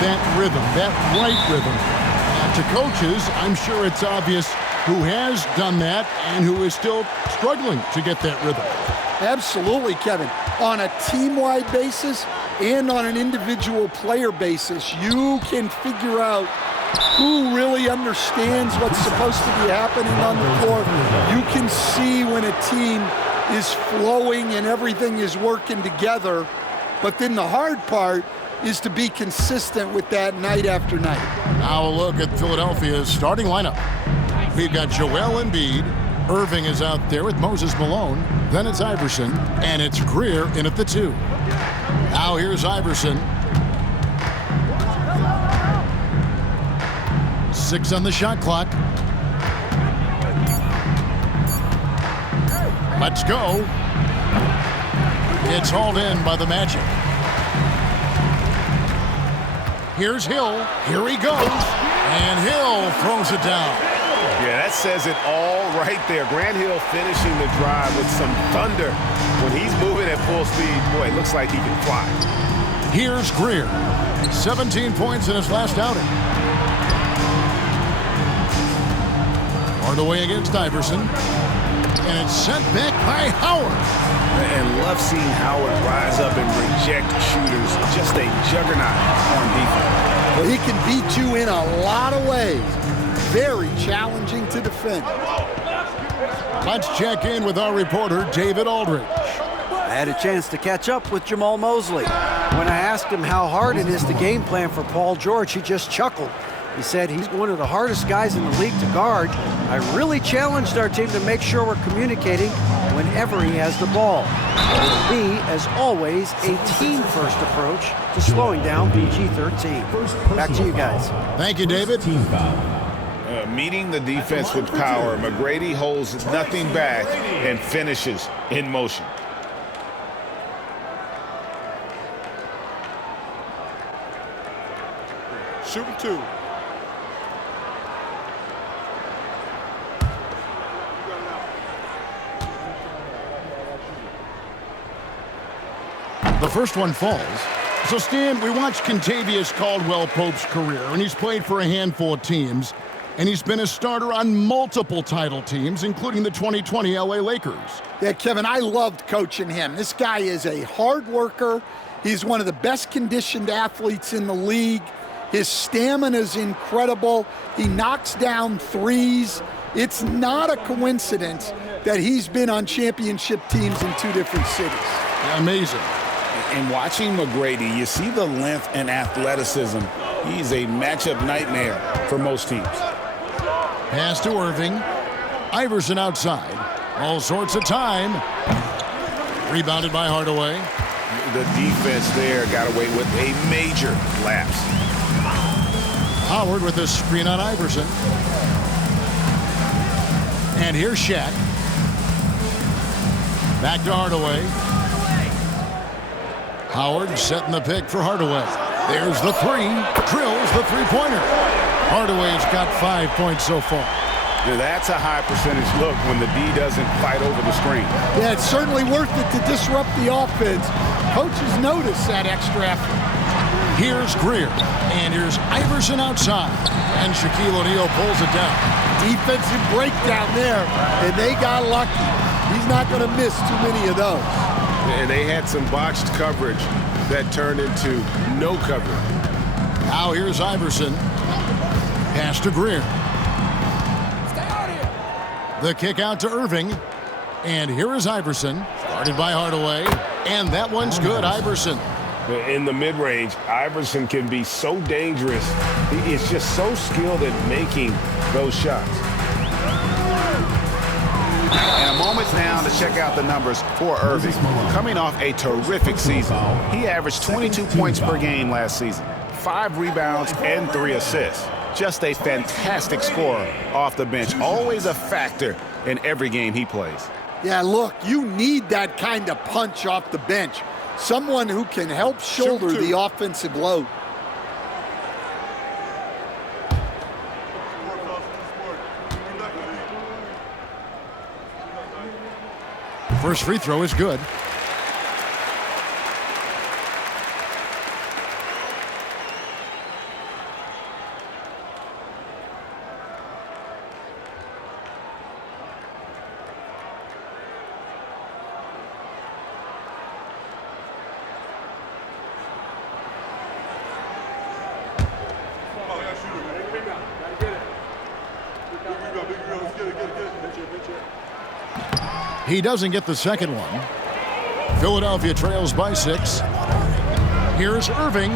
that rhythm, that right rhythm. To coaches, I'm sure it's obvious who has done that and who is still struggling to get that rhythm. Absolutely, Kevin. On a team-wide basis and on an individual player basis, you can figure out who really understands what's supposed to be happening on the floor. You can see when a team is flowing and everything is working together. But then the hard part is to be consistent with that night after night. Now a look at Philadelphia's starting lineup. We've got Joel Embiid. Irving is out there with Moses Malone. Then it's Iverson, and it's Greer in at the 2. Now here's Iverson. 6 on the shot clock. Let's go. It's hauled in by the Magic. Here's Hill. Here he goes. And Hill throws it down. Yeah, that says it all right there. Grant Hill finishing the drive with some thunder. When he's moving at full speed, boy, it looks like he can fly. Here's Greer. 17 points in his last outing. Hardaway against Iverson. And it's sent back by Howard. And love seeing Howard rise up and reject shooters. Just a juggernaut on defense. Well, he can beat you in a lot of ways. Very challenging to defend. Let's check in with our reporter, David Aldridge. I had a chance to catch up with Jamal Mosley. When I asked him how hard it is to game plan for Paul George, he just chuckled. He said he's one of the hardest guys in the league to guard. I really challenged our team to make sure we're communicating whenever he has the ball. It will be, as always, a team-first approach to slowing down PG-13. Back to you guys. Thank you, David. Meeting the defense with power, McGrady holds nothing back and finishes in motion. Shooting 2. The first one falls. So, Stan, we watched Kentavious Caldwell-Pope's career, and he's played for a handful of teams, and he's been a starter on multiple title teams, including the 2020 LA Lakers. Yeah, Kevin, I loved coaching him. This guy is a hard worker. He's one of the best conditioned athletes in the league. His stamina is incredible. He knocks down threes. It's not a coincidence that he's been on championship teams in 2 different cities. Yeah, amazing. And watching McGrady, you see the length and athleticism. He's a matchup nightmare for most teams. Pass to Irving. Iverson outside. All sorts of time. Rebounded by Hardaway. The defense there got away with a major lapse. Howard with a screen on Iverson. And here's Shaq. Back to Hardaway. Howard setting the pick for Hardaway. There's the 3. Drills the three-pointer. Hardaway's got 5 points so far. That's a high percentage look when the D doesn't fight over the screen. Yeah, it's certainly worth it to disrupt the offense. Coaches notice that extra effort. Here's Greer. And here's Iverson outside. And Shaquille O'Neal pulls it down. Defensive breakdown there, and they got lucky. He's not going to miss too many of those. And they had some botched coverage that turned into no coverage. Now here's Iverson. Pass to Greer. Stay out here. The kick out to Irving. And here is Iverson. Guarded by Hardaway. And that one's good, Iverson. In the mid-range, Iverson can be so dangerous. He is just so skilled at making those shots. And a moment now to check out the numbers for Irving. Coming off a terrific season, he averaged 22 points per game last season, 5 rebounds and 3 assists. Just a fantastic scorer off the bench, always a factor in every game he plays. Yeah, look, you need that kind of punch off the bench. Someone who can help shoulder the offensive load. First free throw is good. He doesn't get the second one. Philadelphia trails by 6. Here's Irving.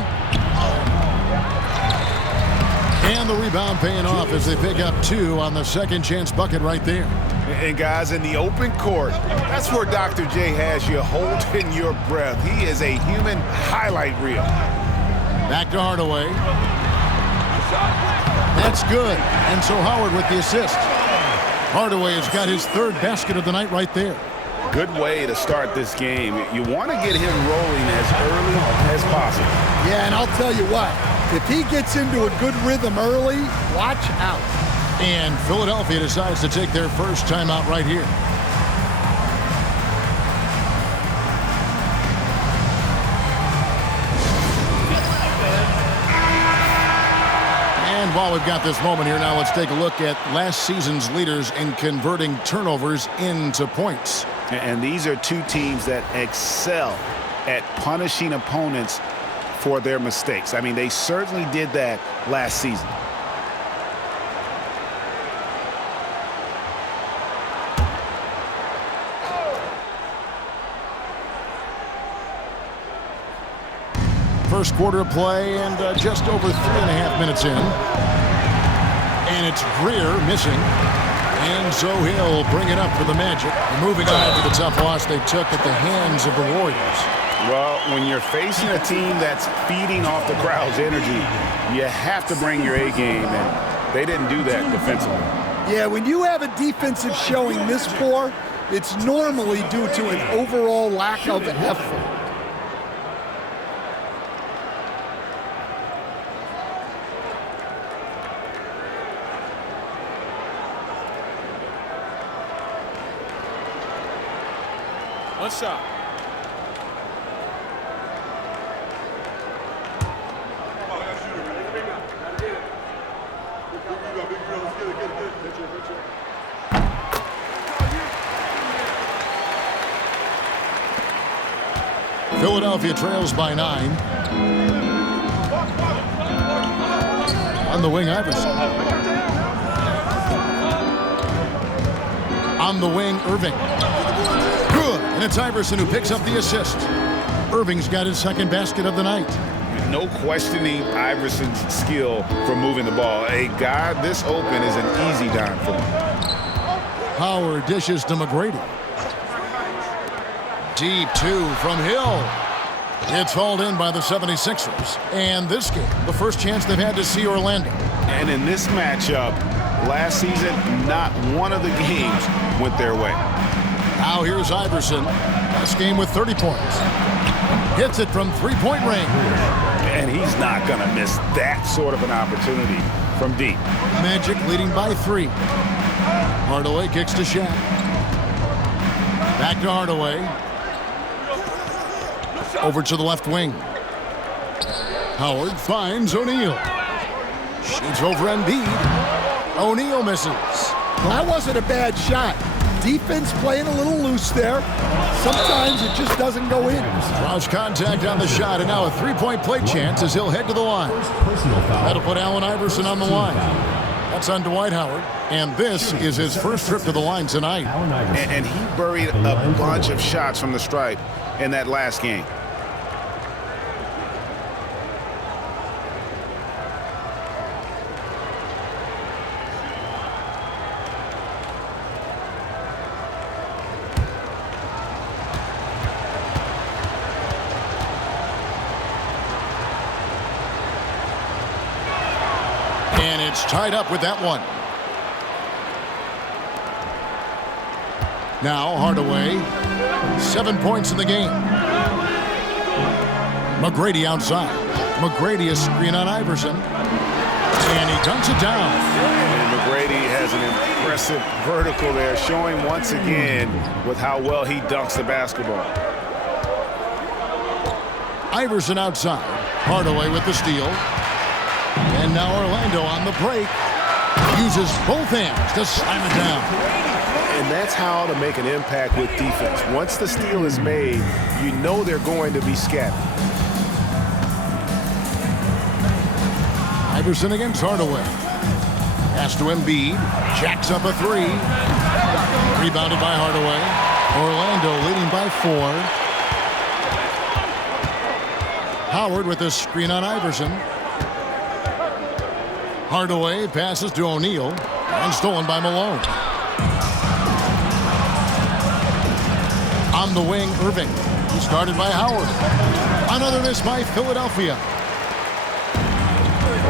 And the rebound paying off as they pick up 2 on the second chance bucket right there. And guys, in the open court, that's where Dr. J has you holding your breath. He is a human highlight reel. Back to Hardaway. That's good. And so Howard with the assist. Hardaway has got his 3rd basket of the night right there. Good way to start this game. You want to get him rolling as early as possible. Yeah, and I'll tell you what, if he gets into a good rhythm early, watch out. And Philadelphia decides to take their first timeout right here. And while we've got this moment here, now let's take a look at last season's leaders in converting turnovers into points. And these are 2 teams that excel at punishing opponents for their mistakes. I mean, they certainly did that last season. First quarter of play and just over 3.5 minutes in. And it's Greer missing. And so he'll bring it up for the Magic. Moving on to the tough loss they took at the hands of the Warriors. Well, when you're facing a team that's feeding off the crowd's energy, you have to bring your A game, and they didn't do that defensively. Yeah, when you have a defensive showing this poor, it's normally due to an overall lack of effort. One shot. Philadelphia trails by 9. On the wing, Iverson. On the wing, Irving. Good. And it's Iverson who picks up the assist. Irving's got his 2nd basket of the night. No questioning Iverson's skill for moving the ball. A guy this open is an easy dime for him. Howard dishes to McGrady. Deep 2 from Hill. It's hauled in by the 76ers. And this game, the first chance they've had to see Orlando. And in this matchup, last season, not one of the games went their way. Now here's Iverson. Last game with 30 points. Hits it from 3-point range. And he's not going to miss that sort of an opportunity from deep. Magic leading by 3. Hardaway kicks to Shaq. Back to Hardaway. Over to the left wing. Howard finds O'Neal. Shoots over Embiid. O'Neal misses. That wasn't a bad shot. Defense playing a little loose there. Sometimes it just doesn't go in. Cross contact on the shot, and now a 3-point play chance as he'll head to the line. That'll put Allen Iverson on the line. That's on Dwight Howard, and this is his first trip to the line tonight. And he buried a bunch of shots from the stripe in that last game. It's tied up with that one. Now Hardaway, 7 points in the game. McGrady outside. McGrady a screen on Iverson. And he dunks it down. And McGrady has an impressive vertical there, showing once again with how well he dunks the basketball. Iverson outside. Hardaway with the steal. And now Orlando on the break. Uses both hands to slam it down. And that's how to make an impact with defense. Once the steal is made, you know they're going to be scattered. Iverson against Hardaway. Pass to Embiid. Jacks up a three. Rebounded by Hardaway. Orlando leading by 4. Howard with a screen on Iverson. Hardaway passes to O'Neal and stolen by Malone. On the wing, Irving. He started by Howard. Another miss by Philadelphia.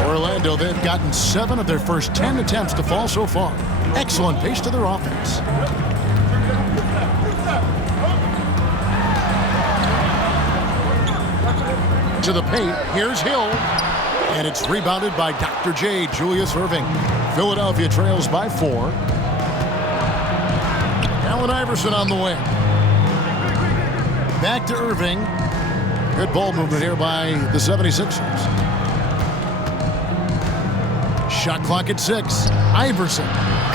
Orlando, they've gotten 7 of their first 10 attempts to fall so far. Excellent pace to their offense. To the paint, here's Hill. And it's rebounded by Dr. J, Julius Irving. Philadelphia trails by 4. Allen Iverson on the wing. Back to Irving. Good ball movement here by the 76ers. Shot clock at 6. Iverson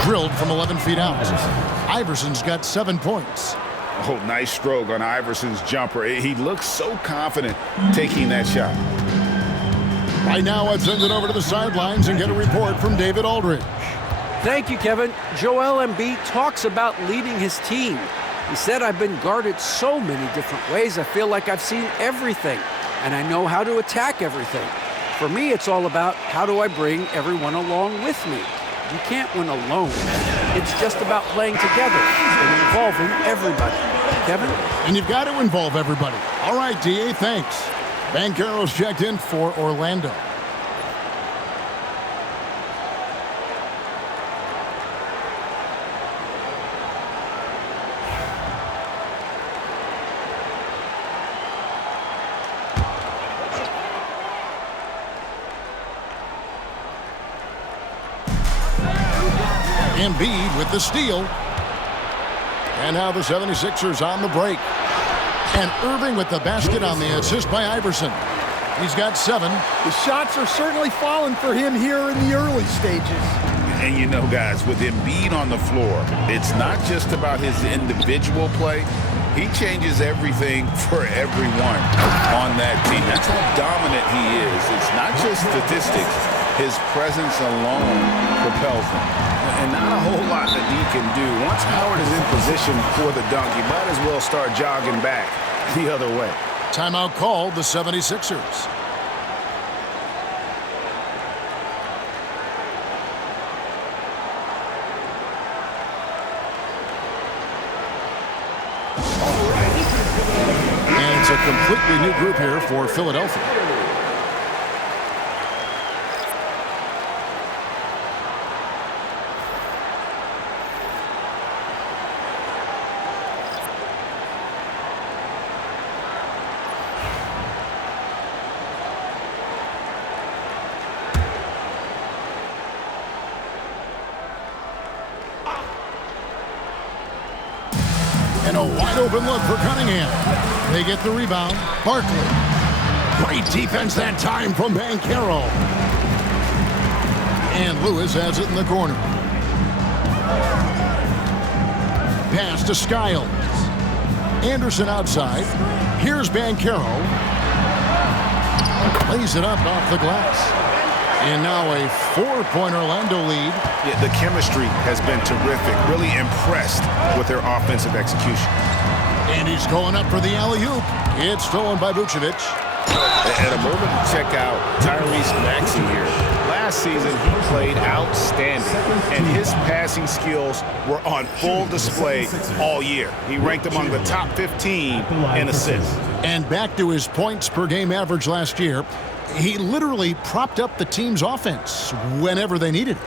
drilled from 11 feet out. Iverson's got 7 points. Oh, nice stroke on Iverson's jumper. He looks so confident taking that shot. Right now, let's send it over to the sidelines and get a report from David Aldridge. Thank you, Kevin. Joel Embiid talks about leading his team. He said, "I've been guarded so many different ways. I feel like I've seen everything, and I know how to attack everything. For me, it's all about how do I bring everyone along with me. You can't win alone. It's just about playing together and involving everybody." Kevin? And you've got to involve everybody. All right, DA, thanks. Banchero's checked in for Orlando. Embiid with the steal. And now the 76ers on the break. And Irving with the basket on the assist by Iverson. He's got 7. The shots are certainly falling for him here in the early stages. And you know, guys, with Embiid on the floor, it's not just about his individual play. He changes everything for everyone on that team. That's how dominant he is. It's not just statistics. His presence alone propels them. And not a whole lot that he can do. Once Howard is in position for the dunk, he might as well start jogging back the other way. Timeout called the 76ers. And it's a completely new group here for Philadelphia. And a wide open look for Cunningham. They get the rebound. Barkley. Great defense that time from Banchero. And Lewis has it in the corner. Pass to Skiles. Anderson outside. Here's Banchero. Lays it up off the glass. And now a 4-point Orlando lead. Yeah, the chemistry has been terrific. Really impressed with their offensive execution. And he's going up for the alley-oop. It's stolen by Vucevic. At a moment to check out Tyrese Maxey here. Last season, he played outstanding, and his passing skills were on full display all year. He ranked among the top 15 in assists. And back to his points per game average last year, he literally propped up the team's offense whenever they needed it.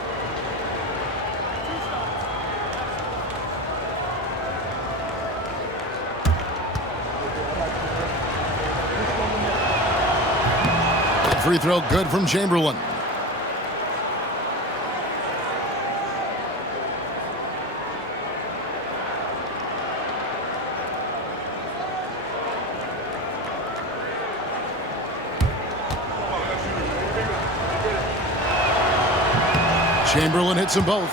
Free throw good from Chamberlain. Chamberlain hits them both.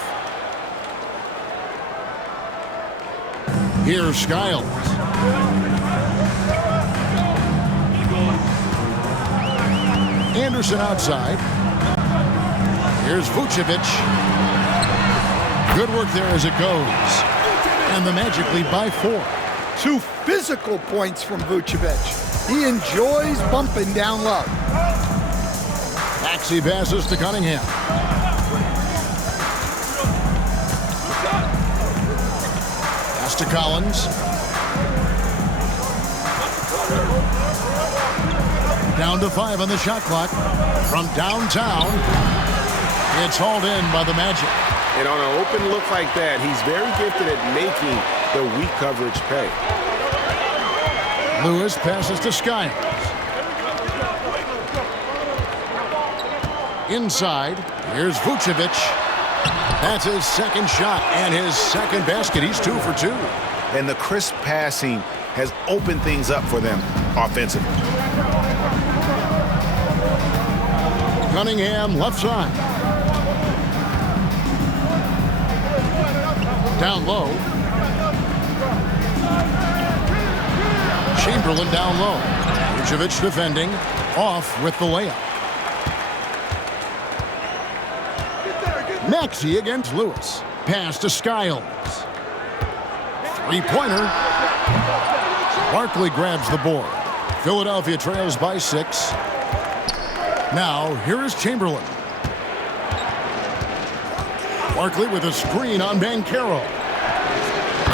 Here's Skiles. Anderson outside. Here's Vucevic. Good work there as it goes. And the Magic lead by 4. 2 physical points from Vucevic. He enjoys bumping down low. Maxey passes to Cunningham. Pass to Collins. Down to 5 on the shot clock. From downtown, it's hauled in by the Magic. And on an open look like that, he's very gifted at making the weak coverage pay. Lewis passes to Skiles. Inside, here's Vucevic. That's his second shot and his second basket. He's 2 for 2. And the crisp passing has opened things up for them offensively. Cunningham left side. Down low. Chamberlain down low. Vucevic defending. Off with the layup. Maxey against Lewis. Pass to Skiles. Three-pointer. Barkley grabs the board. Philadelphia trails by 6. Now, here is Chamberlain. Barkley with a screen on Banchero.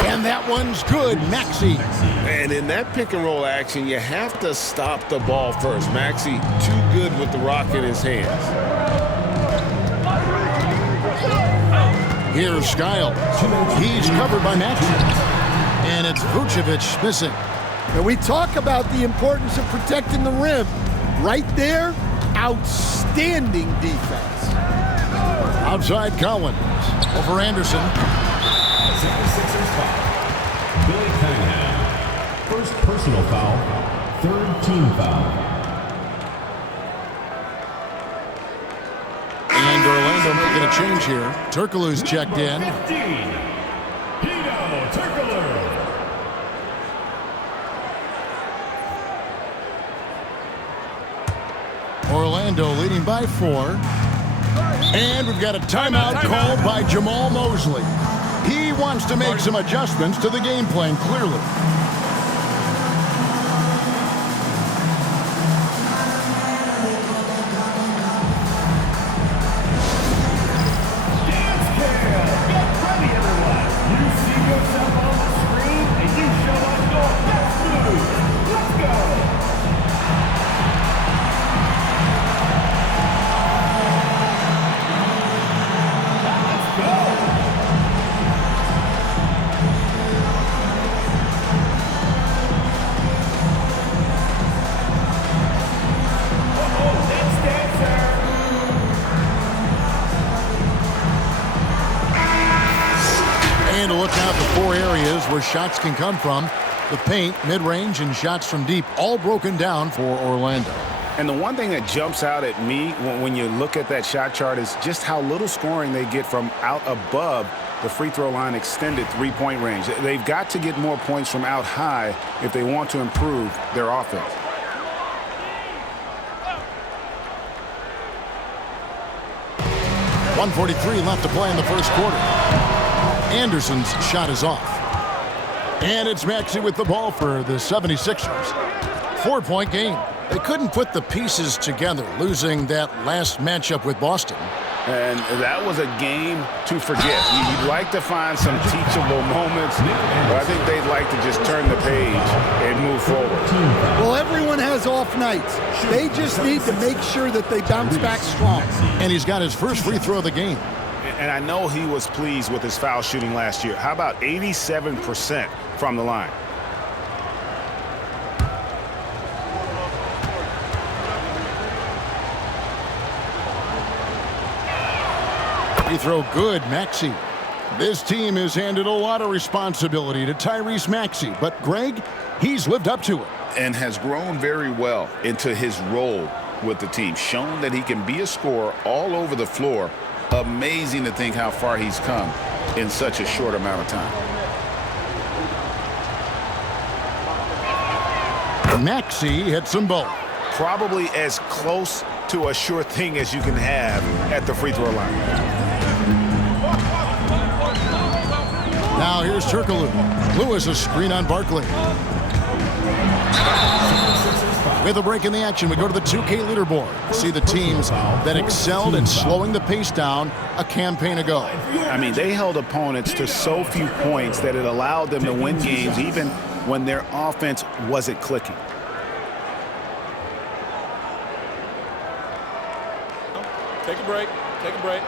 And that one's good. Maxey. And in that pick-and-roll action, you have to stop the ball first. Maxey, too good with the rock in his hands. Here's Skiles. He's covered by Maxey. And it's Vucevic missing. And we talk about the importance of protecting the rim. Right there, outstanding defense. Outside Collins. Over Anderson. 76ers foul. Billy Cunningham. First personal foul. Third team foul. And Orlando making a change here. Turkoglu's checked in. 15. Hito Turkoglu. Orlando leading by 4. And we've got a timeout called by Jamal Mosley. He wants to make some adjustments to the game plan, clearly. And to look out the 4 areas where shots can come from. The paint, mid-range, and shots from deep, all broken down for Orlando. And the one thing that jumps out at me when you look at that shot chart is just how little scoring they get from out above the free throw line extended three-point range. They've got to get more points from out high if they want to improve their offense. .143 left to play in the first quarter. Anderson's shot is off. And it's Maxey with the ball for the 76ers. 4-point game. They couldn't put the pieces together, losing that last matchup with Boston. And that was a game to forget. You'd like to find some teachable moments, but I think they'd like to just turn the page and move forward. Well, everyone has off nights. They just need to make sure that they bounce back strong. And he's got his first free throw of the game. And I know he was pleased with his foul shooting last year. How about 87% from the line? Free throw good, Maxey. This team has handed a lot of responsibility to Tyrese Maxey, but Greg, he's lived up to it. And has grown very well into his role with the team, shown that he can be a scorer all over the floor. Amazing to think how far he's come in such a short amount of time. Maxey hits them both. Probably as close to a sure thing as you can have at the free throw line. Now here's Turkoglu. Lewis a screen on Barkley. With a break in the action, we go to the 2K leaderboard. See the teams that excelled in slowing the pace down a campaign ago. I mean, they held opponents to so few points that it allowed them to win games even when their offense wasn't clicking. Take a break. Take a break.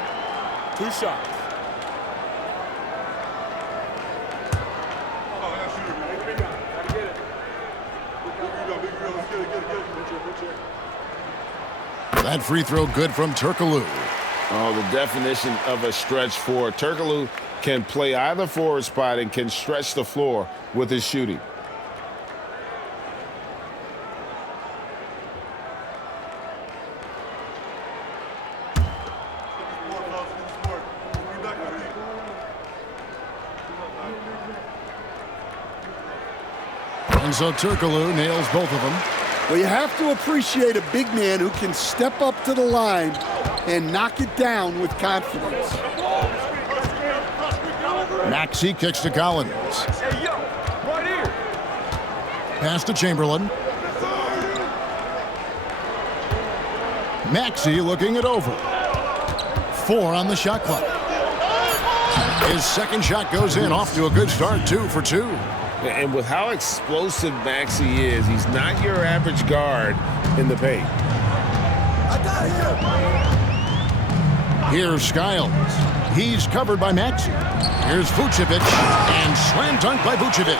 2 shots. That free throw good from Turkoglu. Oh, the definition of a stretch forward. Turkoglu can play either forward spot and can stretch the floor with his shooting. And so Turkoglu nails both of them. Well, you have to appreciate a big man who can step up to the line and knock it down with confidence. Maxey kicks to Collins. Pass to Chamberlain. Maxey looking it over. 4 on the shot clock. His second shot goes in, off to a good start, 2 for 2. And with how explosive Maxey is, he's not your average guard in the paint. Here's Skiles. He's covered by Maxey. Here's Vucevic, and slam dunk by Vucevic.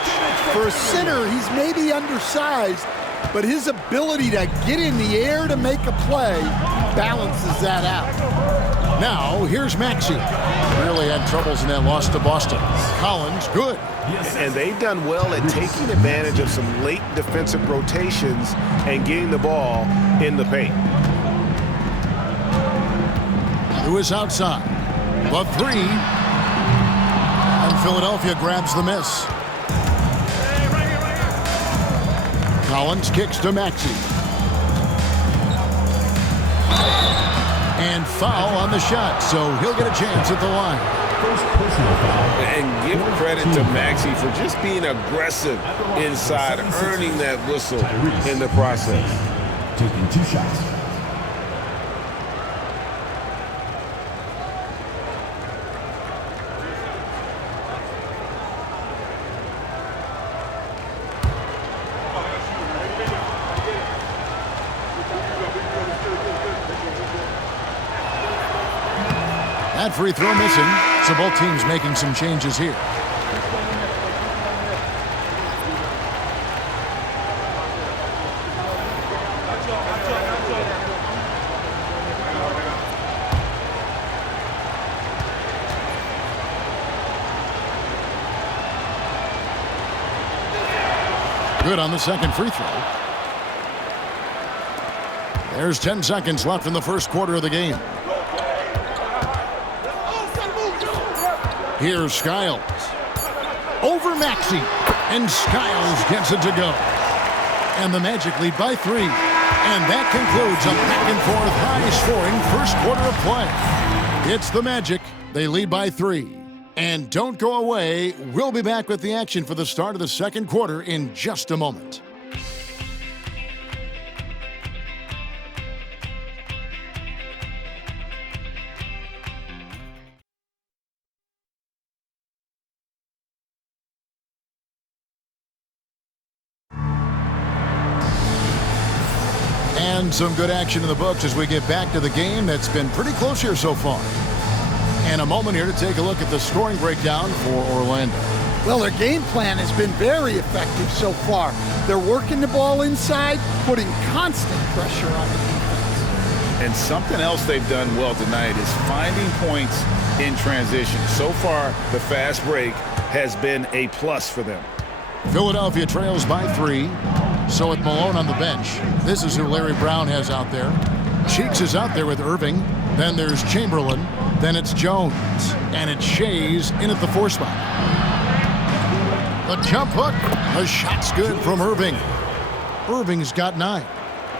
For a center, he's maybe undersized, but his ability to get in the air to make a play balances that out. Now, here's Maxey. Really had troubles in that loss to Boston. Collins, good. And they've done well at taking advantage of some late defensive rotations and getting the ball in the paint. Lewis outside. The 3. And Philadelphia grabs the miss. Collins kicks to Maxey. And foul on the shot, so he'll get a chance at the line. First personal foul. And give credit to Maxey for just being aggressive inside, earning that whistle in the process. Taking 2 shots. That free throw missing, so both teams making some changes here. Good on the second free throw. There's 10 seconds left in the first quarter of the game. Here's Skiles. Over Maxey. And Skiles gets it to go. And the Magic lead by 3. And that concludes a back-and-forth high-scoring first quarter of play. It's the Magic. They lead by 3. And don't go away. We'll be back with the action for the start of the second quarter in just a moment. And some good action in the books as we get back to the game that's been pretty close here so far. And a moment here to take a look at the scoring breakdown for Orlando. Well, their game plan has been very effective so far. They're working the ball inside, putting constant pressure on the defense. And something else they've done well tonight is finding points in transition. So far, the fast break has been a plus for them. Philadelphia trails by 3. So with Malone on the bench, this is who Larry Brown has out there. Cheeks is out there with Irving. Then there's Chamberlain. Then it's Jones. And it's Shays in at the 4 spot. The jump hook. The shot's good from Irving. Irving's got 9.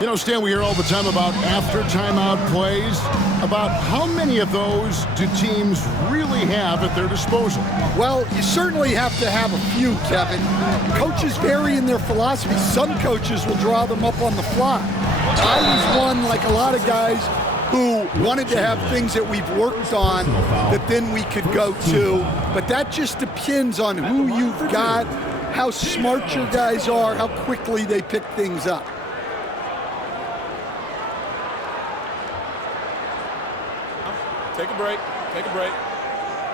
You know, Stan, we hear all the time about after timeout plays. About how many of those do teams really have at their disposal? Well, you certainly have to have a few, Kevin. Coaches vary in their philosophy. Some coaches will draw them up on the fly. I was one, like a lot of guys, who wanted to have things that we've worked on that then we could go to. But that just depends on who you've got, how smart your guys are, how quickly they pick things up. Take a break. Take a break.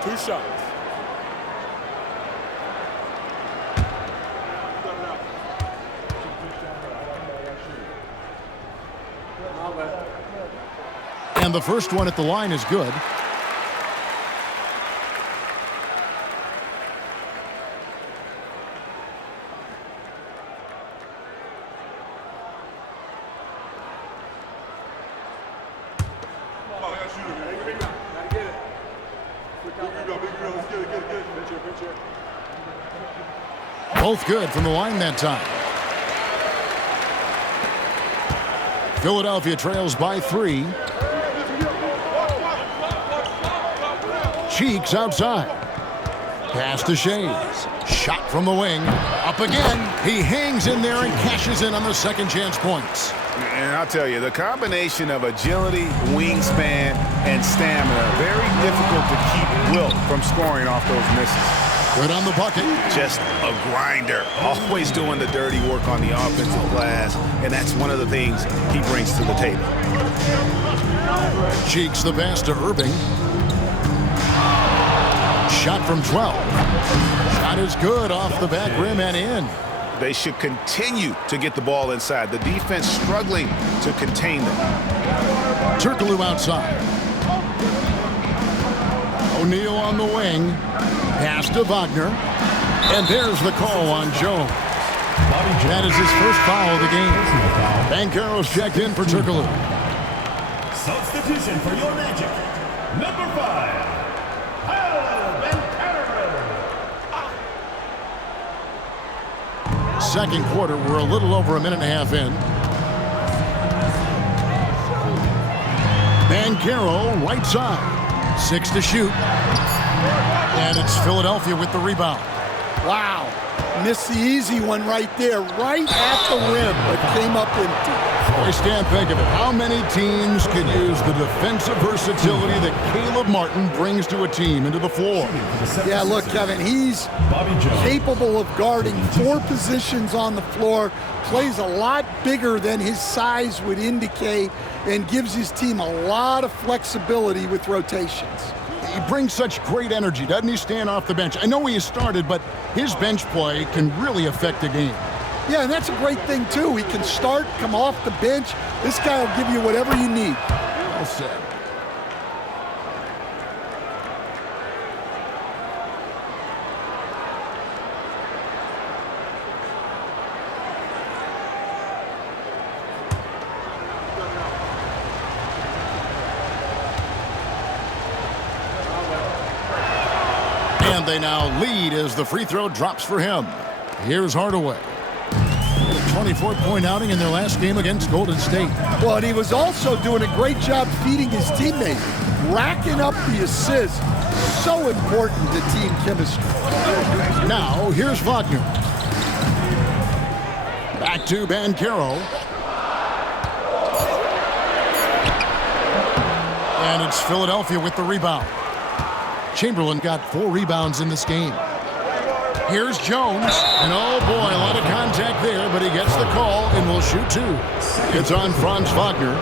2 shots. And the first one at the line is good. Both good from the line that time. Philadelphia trails by 3. Cheeks outside. Pass to Shays. Shot from the wing. Up again. He hangs in there and cashes in on the second chance points. And I'll tell you, the combination of agility, wingspan, and stamina, very difficult to keep Wilt from scoring off those misses. Good on the bucket. Just a grinder, always doing the dirty work on the offensive glass, and that's one of the things he brings to the table. Cheeks the pass to Irving. Shot from 12. Shot is good off the back rim and in. They should continue to get the ball inside. The defense struggling to contain them. Turkoglu outside. O'Neal on the wing. Pass to Wagner. And there's the call on Jones. That is his first foul of the game. Banchero's checked in for Turkoglu. Substitution for your Magic. Number 5. Second quarter, we're a little over a minute and a half in. Banchero, right side. 6 to shoot. And it's Philadelphia with the rebound. Wow. Missed the easy one right there, right at the rim, but came up empty. Boy, Stan, think of it. How many teams could use the defensive versatility that Caleb Martin brings to a team into the floor? Yeah, look, Kevin, he's capable of guarding 4 positions on the floor, plays a lot bigger than his size would indicate, and gives his team a lot of flexibility with rotations. He brings such great energy, doesn't he, stand off the bench? I know he has started, but his bench play can really affect the game. Yeah, and that's a great thing, too. He can start, come off the bench. This guy will give you whatever you need. Well said. And they now lead as the free throw drops for him. Here's Hardaway. 24-point outing in their last game against Golden State. Well, and he was also doing a great job feeding his teammates, racking up the assists. So important to team chemistry. Now, here's Wagner. Back to Banchero. And it's Philadelphia with the rebound. Chamberlain got 4 rebounds in this game. Here's Jones, and oh boy, a lot of contact there, but he gets the call and will shoot 2. It's on Franz Wagner.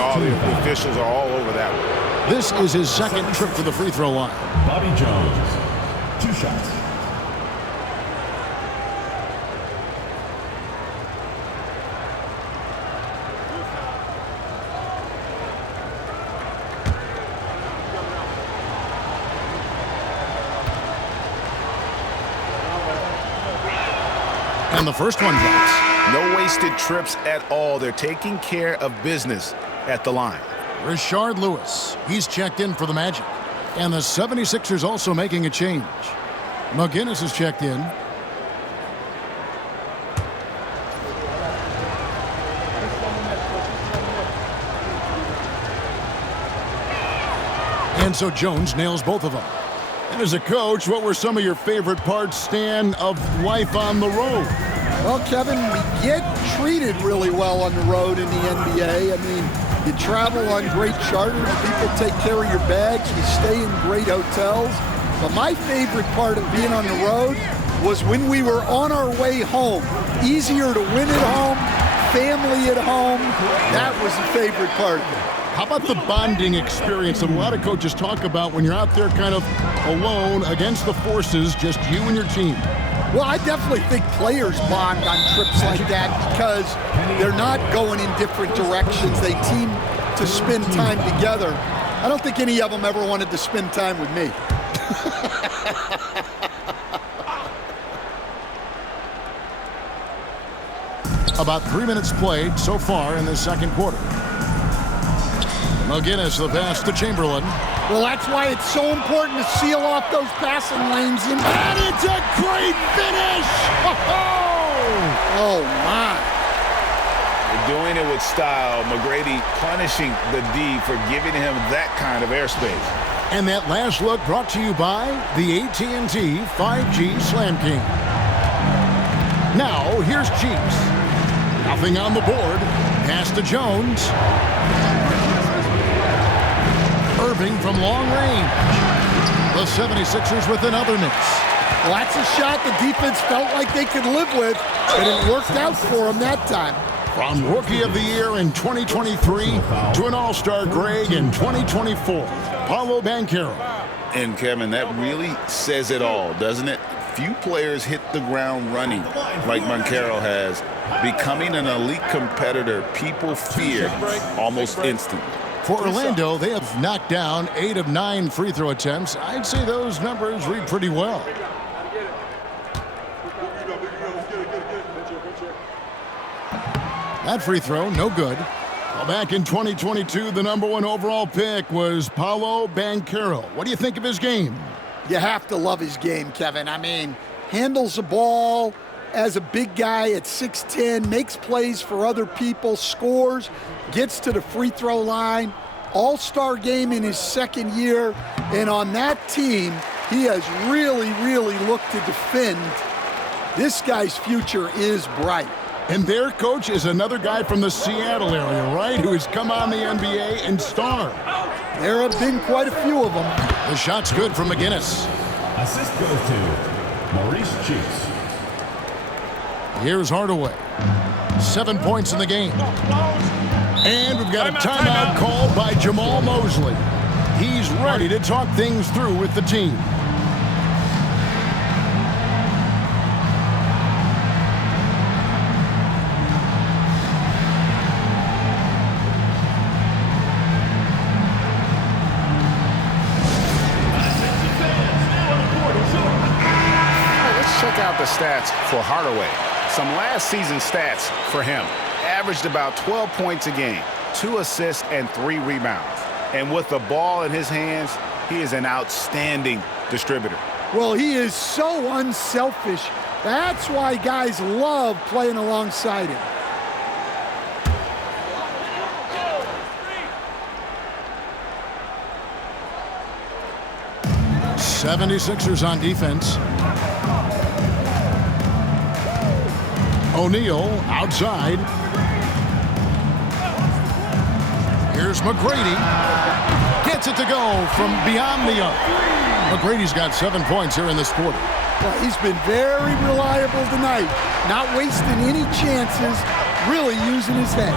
All the officials are all over that one. This is his second trip to the free throw line. Bobby Jones, 2 shots. And the first one drops. No wasted trips at all. They're taking care of business at the line. Rashard Lewis, he's checked in for the Magic. And the 76ers also making a change. McGinnis is checked in. And so Jones nails both of them. And as a coach, what were some of your favorite parts, Stan, of life on the road? Well, Kevin, we get treated really well on the road in the NBA. I mean, you travel on great charters, people take care of your bags, we stay in great hotels. But my favorite part of being on the road was when we were on our way home. Easier to win at home, family at home. That was the favorite part of it. How about the bonding experience that a lot of coaches talk about when you're out there kind of alone against the forces, just you and your team? Well, I definitely think players bond on trips like that because they're not going in different directions. They team to spend time together. I don't think any of them ever wanted to spend time with me. About 3 minutes played so far in the second quarter. McGinnis, the pass to Chamberlain. Well, that's why it's so important to seal off those passing lanes. And it's a great finish! Oh, my. They're doing it with style. McGrady punishing the D for giving him that kind of airspace. And that last look brought to you by the AT&T 5G Slam King. Now, here's Chiefs. Nothing on the board. Pass to Jones. Irving from long range. The 76ers with another miss. Well, that's a shot the defense felt like they could live with, but it worked out for them that time. From Rookie of the Year in 2023 to an All-Star Greg in 2024, Paolo Banchero. And, Kevin, that really says it all, doesn't it? Few players hit the ground running like Banchero has. Becoming an elite competitor, people fear almost instantly. For Orlando, they have knocked down 8 of 9 free throw attempts. I'd say those numbers read pretty well. That free throw, no good. Well, back in 2022, the #1 overall pick was Paolo Banchero. What do you think of his game? You have to love his game, Kevin. I mean, handles the ball as a big guy at 6'10", makes plays for other people, scores, gets to the free throw line. All-star game in his second year. And on that team, he has really, really looked to defend. This guy's future is bright. And their coach is another guy from the Seattle area, right, who has come on the NBA and starred. There have been quite a few of them. The shot's good from McGinnis. Assist goes to Maurice Cheeks. Here's Hardaway. 7 points in the game. And we've got a timeout called by Jamal Mosley. He's ready to talk things through with the team. Let's check out the stats for Hardaway. Some last season stats for him. Averaged about 12 points a game, 2 assists, and 3 rebounds. And with the ball in his hands, he is an outstanding distributor. Well, he is so unselfish. That's why guys love playing alongside him. '76ers on defense. O'Neal outside. Here's McGrady. Gets it to go from beyond the arc. McGrady's got 7 points here in this quarter. Well, he's been very reliable tonight. Not wasting any chances, really using his head.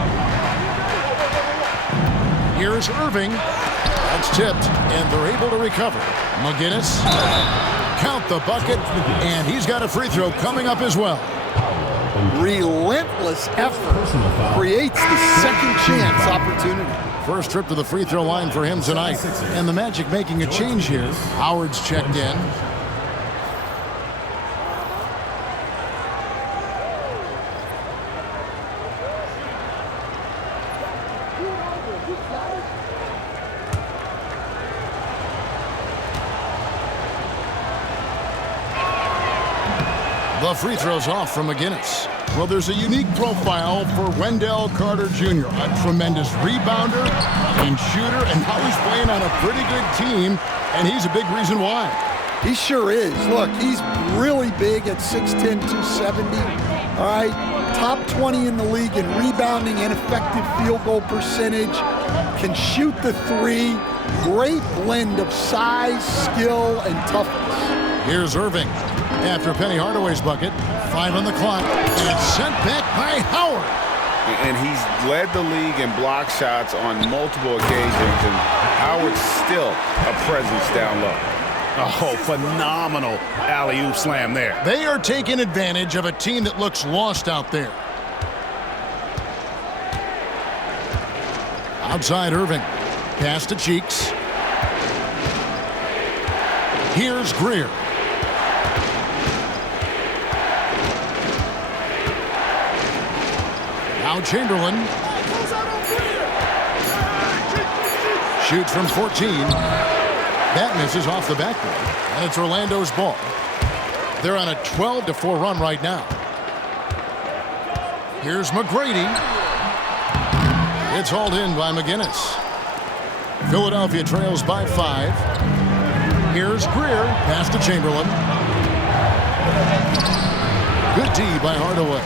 Here's Irving. That's tipped, and they're able to recover. McGinnis. Count the bucket, and he's got a free throw coming up as well. Relentless effort creates the second chance opportunity. First trip to the free throw line for him tonight. And the Magic making a change here. Howard's checked in. The free throw's off from McGinnis. Well, there's a unique profile for Wendell Carter Jr., a tremendous rebounder and shooter, and now he's playing on a pretty good team, and he's a big reason why. He sure is. Look, he's really big at 6'10", 270. All right, top 20 in the league in rebounding and effective field goal percentage. Can shoot the three. Great blend of size, skill, and toughness. Here's Irving. After Penny Hardaway's bucket, 5 on the clock, and sent back by Howard. And he's led the league in block shots on multiple occasions, and Howard's still a presence down low. Oh, phenomenal alley-oop slam there. They are taking advantage of a team that looks lost out there. Outside Irving. Pass to Cheeks. Here's Greer. Now Chamberlain. Shoots from 14. That misses off the backboard. And it's Orlando's ball. They're on a 12-4 run right now. Here's McGrady. It's hauled in by McGinnis. Philadelphia trails by 5. Here's Greer. Pass to Chamberlain. Good D by Hardaway.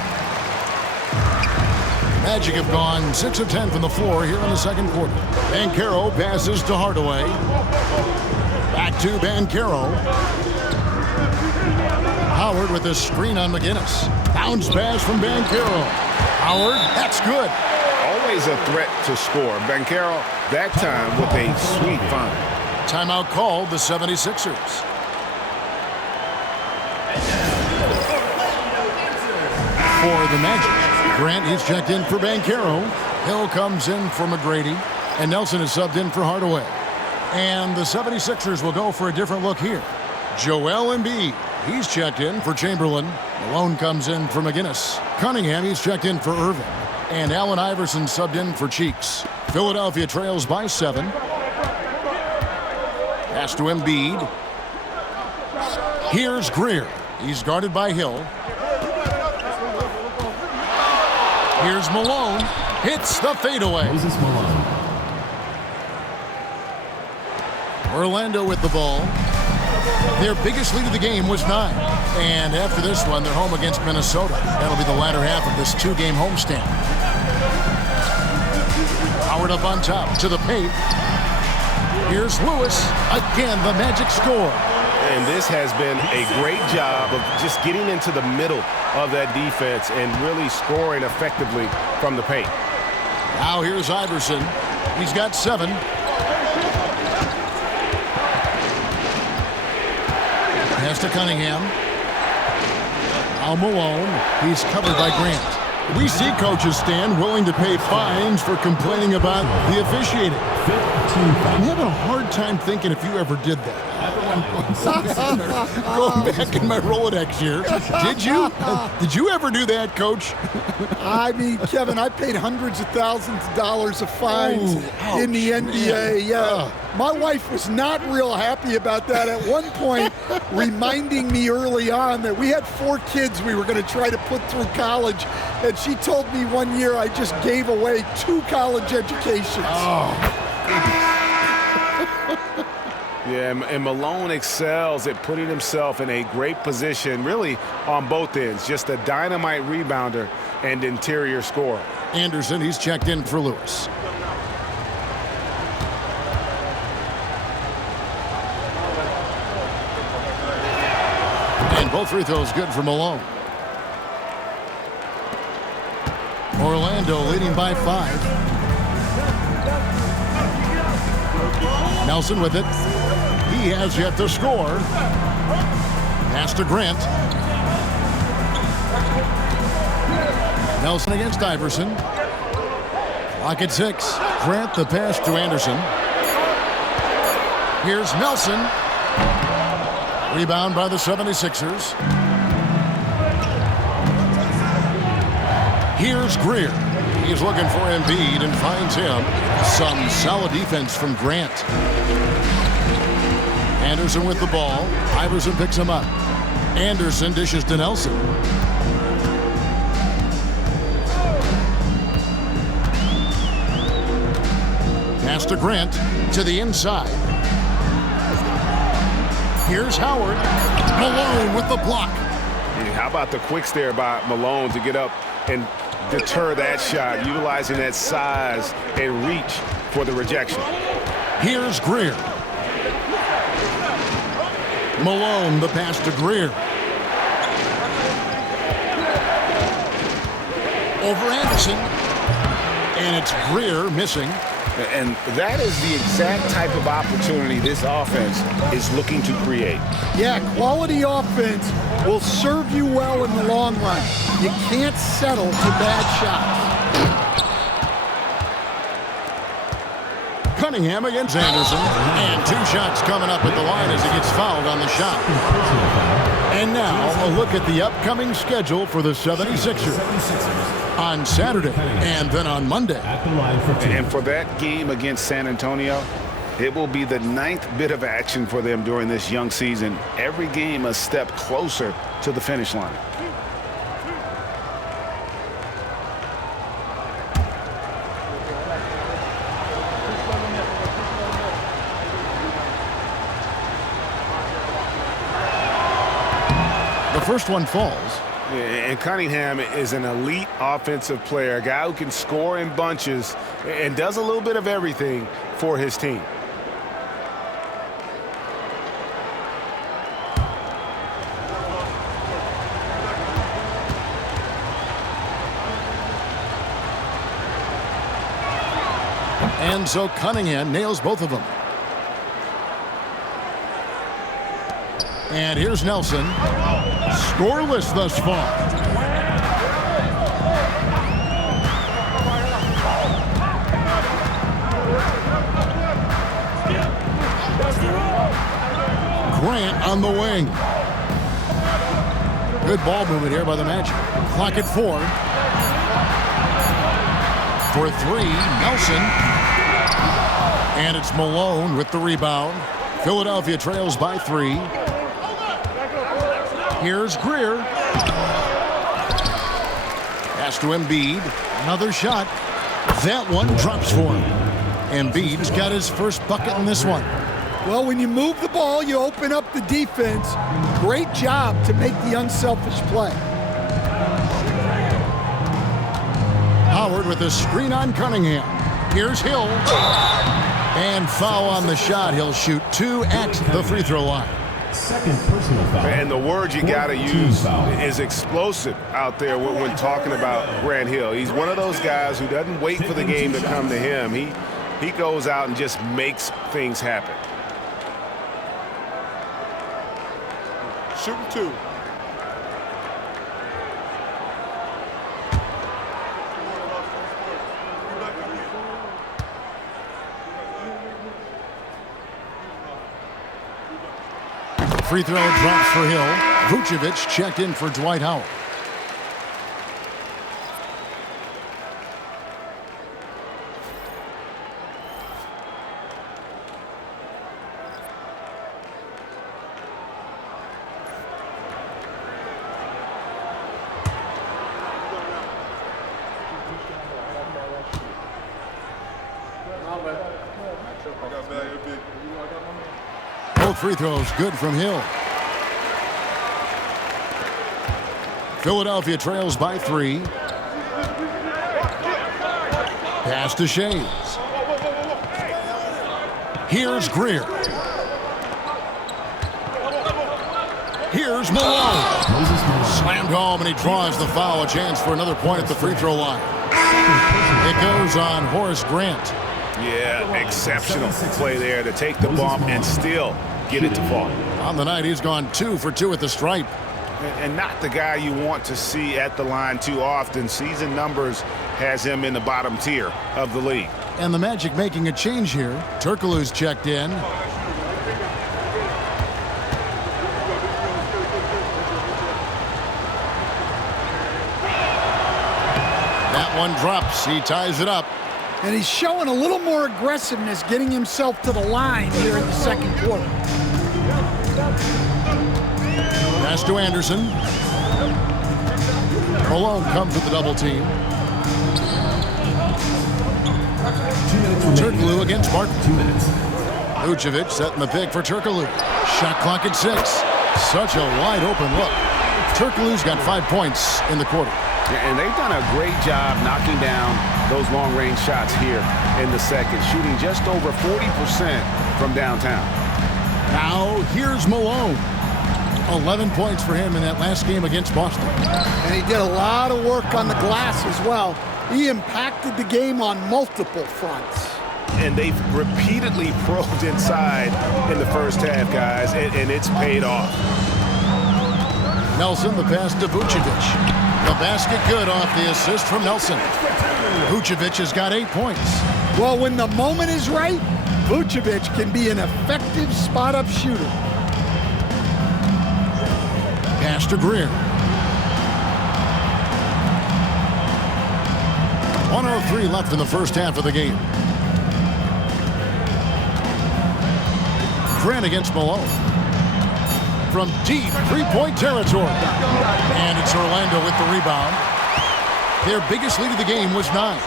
Magic have gone 6 of 10 from the floor here in the second quarter. Banchero passes to Hardaway. Back to Banchero. Howard with a screen on McGinnis. Bounce pass from Banchero. Howard, that's good. Always a threat to score. Banchero, that time with a sweet find. Timeout called the 76ers. For the Magic, Grant is checked in for Banchero. Hill comes in for McGrady. And Nelson is subbed in for Hardaway. And the 76ers will go for a different look here. Joel Embiid, he's checked in for Chamberlain. Malone comes in for McGinnis. Cunningham, he's checked in for Irving. And Allen Iverson subbed in for Cheeks. Philadelphia trails by 7. Pass to Embiid. Here's Greer. He's guarded by Hill. Here's Malone. Hits the fadeaway. Moses Malone. Orlando with the ball. Their biggest lead of the game was 9. And after this one, they're home against Minnesota. That'll be the latter half of this 2-game homestand. Howard up on top to the paint. Here's Lewis. Again, the Magic score. And this has been a great job of just getting into the middle of that defense and really scoring effectively from the paint. Now here's Iverson. He's got 7. Pass to Cunningham. Now Malone. He's covered by Grant. We see coaches stand willing to pay fines for complaining about the officiating. I'm having a hard time thinking if you ever did that. Going back in my Rolodex here. Did you? Did you ever do that, Coach? I mean, Kevin, I paid hundreds of thousands of dollars of fines in the NBA. Yeah. My wife was not real happy about that at one point, reminding me early on that we had 4 kids we were going to try to put through college, and she told me one year I just gave away 2 college educations. Yeah, and Malone excels at putting himself in a great position, really on both ends. Just a dynamite rebounder and interior scorer. Anderson, he's checked in for Lewis. And both free throws good for Malone. Orlando leading by 5. Nelson with it. He has yet to score. Pass to Grant. Nelson against Iverson. Clock at 6. Grant the pass to Anderson. Here's Nelson. Rebound by the 76ers. Here's Greer. He's looking for Embiid and finds him. Some solid defense from Grant. Anderson with the ball. Iverson picks him up. Anderson dishes to Nelson. Pass to Grant to the inside. Here's Howard. Malone with the block. How about the quicks there by Malone to get up and deter that shot, utilizing that size and reach for the rejection. Here's Greer. Malone, the pass to Greer. Over Anderson. And it's Greer missing. And that is the exact type of opportunity this offense is looking to create. Yeah, quality offense will serve you well in the long run. You can't settle for bad shots. Cunningham against Anderson. And 2 shots coming up at the line as he gets fouled on the shot. And now a look at the upcoming schedule for the 76ers. On Saturday and then on Monday. And for that game against San Antonio, it will be the 9th bit of action for them during this young season. Every game a step closer to the finish line. The first one falls. And Cunningham is an elite offensive player, a guy who can score in bunches and does a little bit of everything for his team. And so Cunningham nails both of them. And here's Nelson. Scoreless thus far. Grant on the wing. Good ball movement here by the Magic. Clock at 4. For 3, Nelson. And it's Malone with the rebound. Philadelphia trails by 3. Here's Greer. Pass to Embiid. Another shot. That one drops for him. Embiid's got his first bucket in this one. Well, when you move the ball, you open up the defense. Great job to make the unselfish play. Howard with a screen on Cunningham. Here's Hill. And foul on the shot. He'll shoot 2 at the free throw line. Second personal foul. And the word you got to use is explosive out there when talking about Grant Hill. He's one of those guys who doesn't wait for the game to come to him. He goes out and just makes things happen. Shooting 2. Free throw drops for Hill. Vucevic checked in for Dwight Howard. Both free throws good from Hill. Philadelphia trails by 3. Pass to Shades. Here's Greer. Here's Malone. Slammed home, and he draws the foul. A chance for another point at the free throw line. It goes on Horace Grant. Yeah, exceptional play there to take the bump and still get it to fall. On the night, he's gone 2 for 2 at the stripe. And not the guy you want to see at the line too often. Season numbers has him in the bottom tier of the league. And the Magic making a change here. Turkoglu's checked in. That one drops. He ties it up. And he's showing a little more aggressiveness, getting himself to the line here in the second quarter. Pass to Anderson. Malone comes with the double team. Turkoglu against Martin. 2 minutes. Vucevic setting the pick for Turkoglu. Shot clock at 6. Such a wide open look. Turkoglu's got 5 points in the quarter. And they've done a great job knocking down those long-range shots here in the second, shooting just over 40% from downtown. Now here's Malone. 11 points for him in that last game against Boston. And he did a lot of work on the glass as well. He impacted the game on multiple fronts. And they've repeatedly probed inside in the first half, guys, and it's paid off. Nelson, the pass to Vucevic. The basket good off the assist from Nelson. Vucevic has got 8 points. Well, when the moment is right, Vucevic can be an effective spot-up shooter. Pass to Greer. 1:03 left in the first half of the game. Grant against Malone. From deep three-point territory. And it's Orlando with the rebound. Their biggest lead of the game was 9.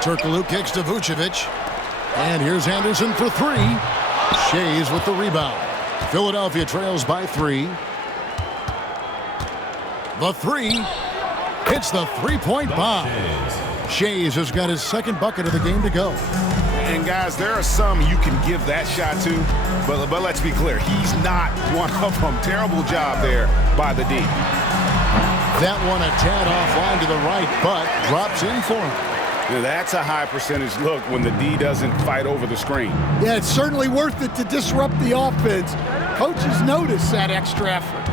Turkoglu kicks to Vucevic. And here's Anderson for 3. Shays with the rebound. Philadelphia trails by 3. The 3 hits the three-point bomb. Shays has got his second bucket of the game to go. And guys, there are some you can give that shot to, but let's be clear, he's not one of them. Terrible job there by the D. That one a tad offline to the right, but drops in for him. Now, that's a high percentage look when the D doesn't fight over the screen. Yeah, it's certainly worth it to disrupt the offense. Coaches notice that extra effort.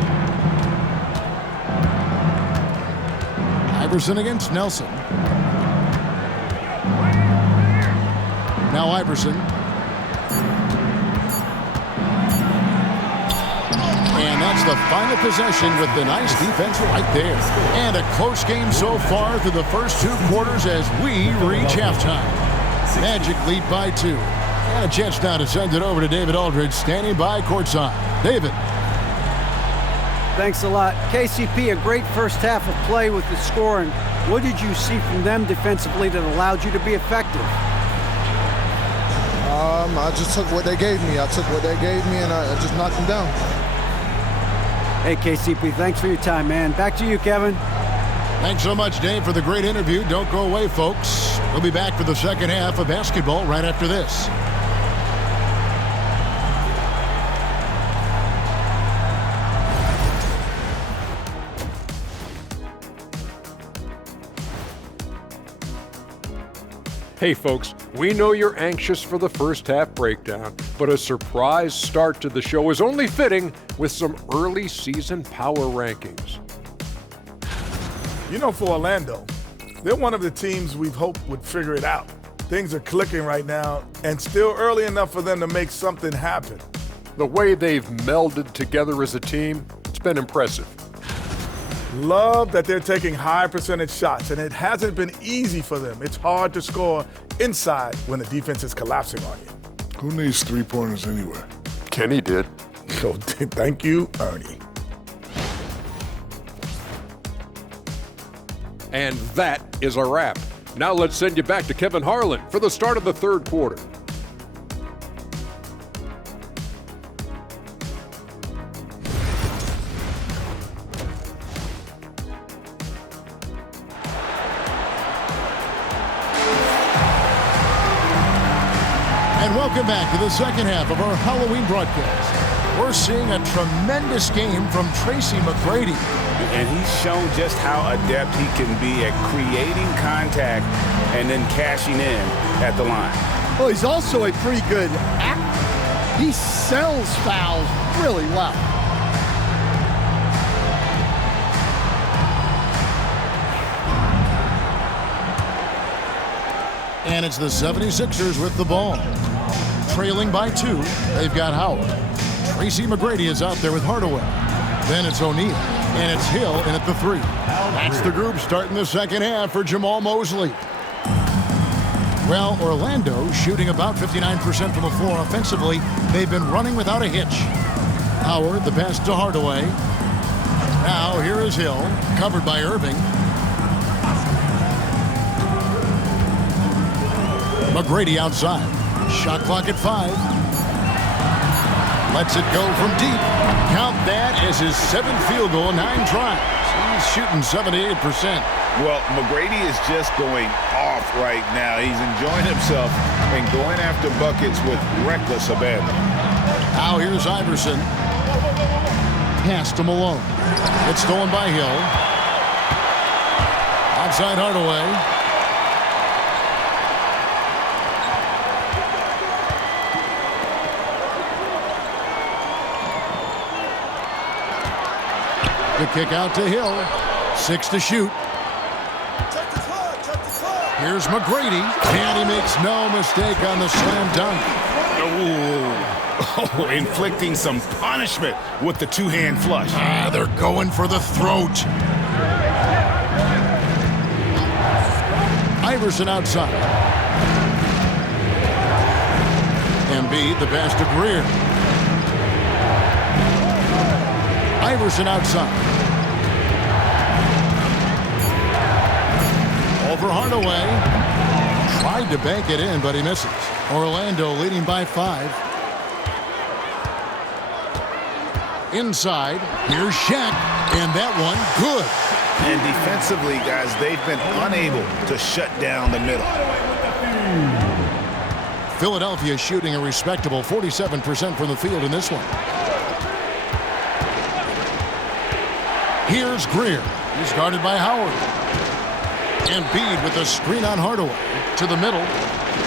Iverson against Nelson. Now Iverson. And that's the final possession with the nice defense right there. And a close game so far through the first 2 quarters as we reach halftime. Magic lead by 2. And a chance now to send it over to David Aldridge, standing by courtside. David. Thanks a lot. KCP, a great first half of play with the scoring. What did you see from them defensively that allowed you to be effective? I just took what they gave me. I took what they gave me, and I just knocked them down. Hey, KCP, thanks for your time, man. Back to you, Kevin. Thanks so much, Dave, for the great interview. Don't go away, folks. We'll be back for the second half of basketball right after this. Hey folks, we know you're anxious for the first half breakdown, but a surprise start to the show is only fitting with some early season power rankings. You know, for Orlando, they're one of the teams we've hoped would figure it out. Things are clicking right now, and still early enough for them to make something happen. The way they've melded together as a team, it's been impressive. Love that they're taking high percentage shots, and it hasn't been easy for them. It's hard to score inside when the defense is collapsing on you. Who needs three-pointers anyway? Kenny did. So thank you, Ernie. And that is a wrap. Now let's send you back to Kevin Harlan for the start of the third quarter. And welcome back to the second half of our Halloween broadcast. We're seeing a tremendous game from Tracy McGrady. And he's shown just how adept he can be at creating contact and then cashing in at the line. Well, he's also a pretty good actor. He sells fouls really well. And it's the 76ers with the ball. Trailing by 2, they've got Howard. Tracy McGrady is out there with Hardaway. Then it's O'Neal, and it's Hill in at the 3. That's the group starting the second half for Jamal Mosley. Well, Orlando shooting about 59% from the floor offensively. They've been running without a hitch. Howard, the pass to Hardaway. Now here is Hill, covered by Irving. McGrady outside. Shot clock at 5. Lets it go from deep. Count that as his 7th field goal in 9 tries. He's shooting 78%. Well, McGrady is just going off right now. He's enjoying himself and going after buckets with reckless abandon. Now here's Iverson. Pass to Malone. It's stolen by Hill. Outside Hardaway. The kick out to Hill. 6 to shoot. Here's McGrady, and he makes no mistake on the slam dunk. Oh, inflicting some punishment with the two-hand flush. They're going for the throat. Iverson outside. Embiid, the pass to Greer. Iverson outside. Over Hardaway. Tried to bank it in, but he misses. Orlando leading by 5. Inside, here's Shaq, and that one good. And defensively, guys, they've been unable to shut down the middle. Philadelphia shooting a respectable 47% from the field in this one. Here's Greer. He's guarded by Howard. Embiid with a screen on Hardaway. To the middle.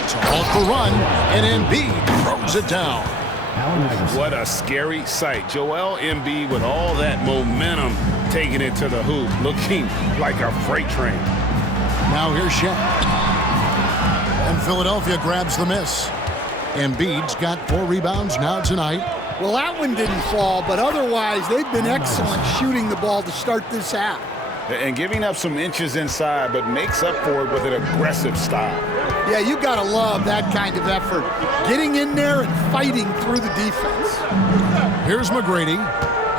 It's a Hulk run, and Embiid throws it down. What a scary sight. Joel Embiid with all that momentum taking it to the hoop, looking like a freight train. Now here's Shaq. And Philadelphia grabs the miss. Embiid's got 4 rebounds now tonight. Well, that one didn't fall, but otherwise they've been excellent shooting the ball to start this half. And giving up some inches inside, but makes up for it with an aggressive style. Yeah, you got to love that kind of effort. Getting in there and fighting through the defense. Here's McGrady.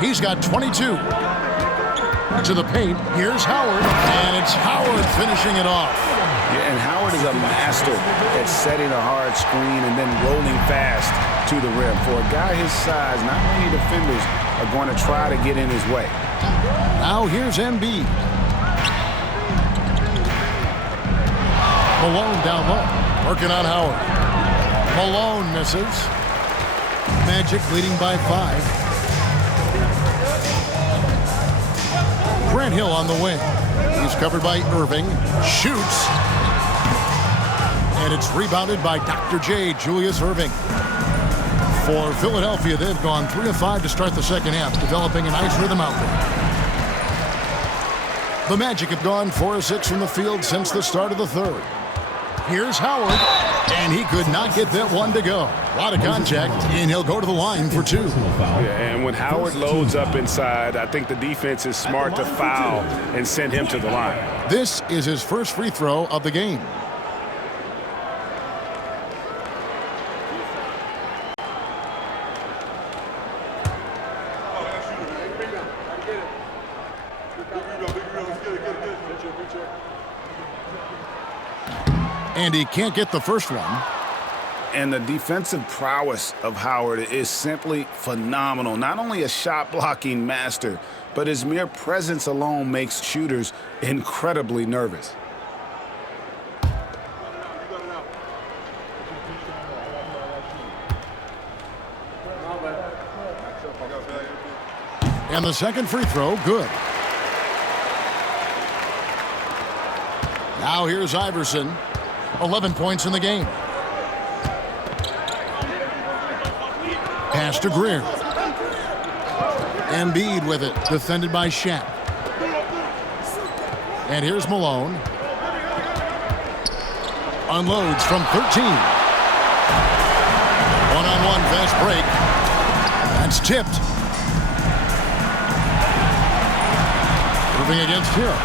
He's got 22. To the paint. Here's Howard. And it's Howard finishing it off. Yeah, and Howard is a master at setting a hard screen and then rolling fast to the rim. For a guy his size, not many defenders are going to try to get in his way. Now here's Embiid. Malone down low, working on Howard. Malone misses. Magic leading by 5. Grant Hill on the wing. He's covered by Irving. Shoots. And it's rebounded by Dr. J, Julius Irving. For Philadelphia, they've gone 3 of 5 to start the second half, developing a nice rhythm out there. The Magic have gone 4 of 6 from the field since the start of the third. Here's Howard, and he could not get that one to go. A lot of contact, and he'll go to the line for 2. Yeah, and when Howard loads up inside, I think the defense is smart to foul and send him to the line. This is his first free throw of the game. And he can't get the first one. And the defensive prowess of Howard is simply phenomenal. Not only a shot-blocking master, but his mere presence alone makes shooters incredibly nervous. And the second free throw, good. Now here's Iverson. 11 points in the game. Pass to Greer. Embiid with it, defended by Shaq. And here's Malone. Unloads from 13. One-on-one fast break. That's tipped. Moving against Hill.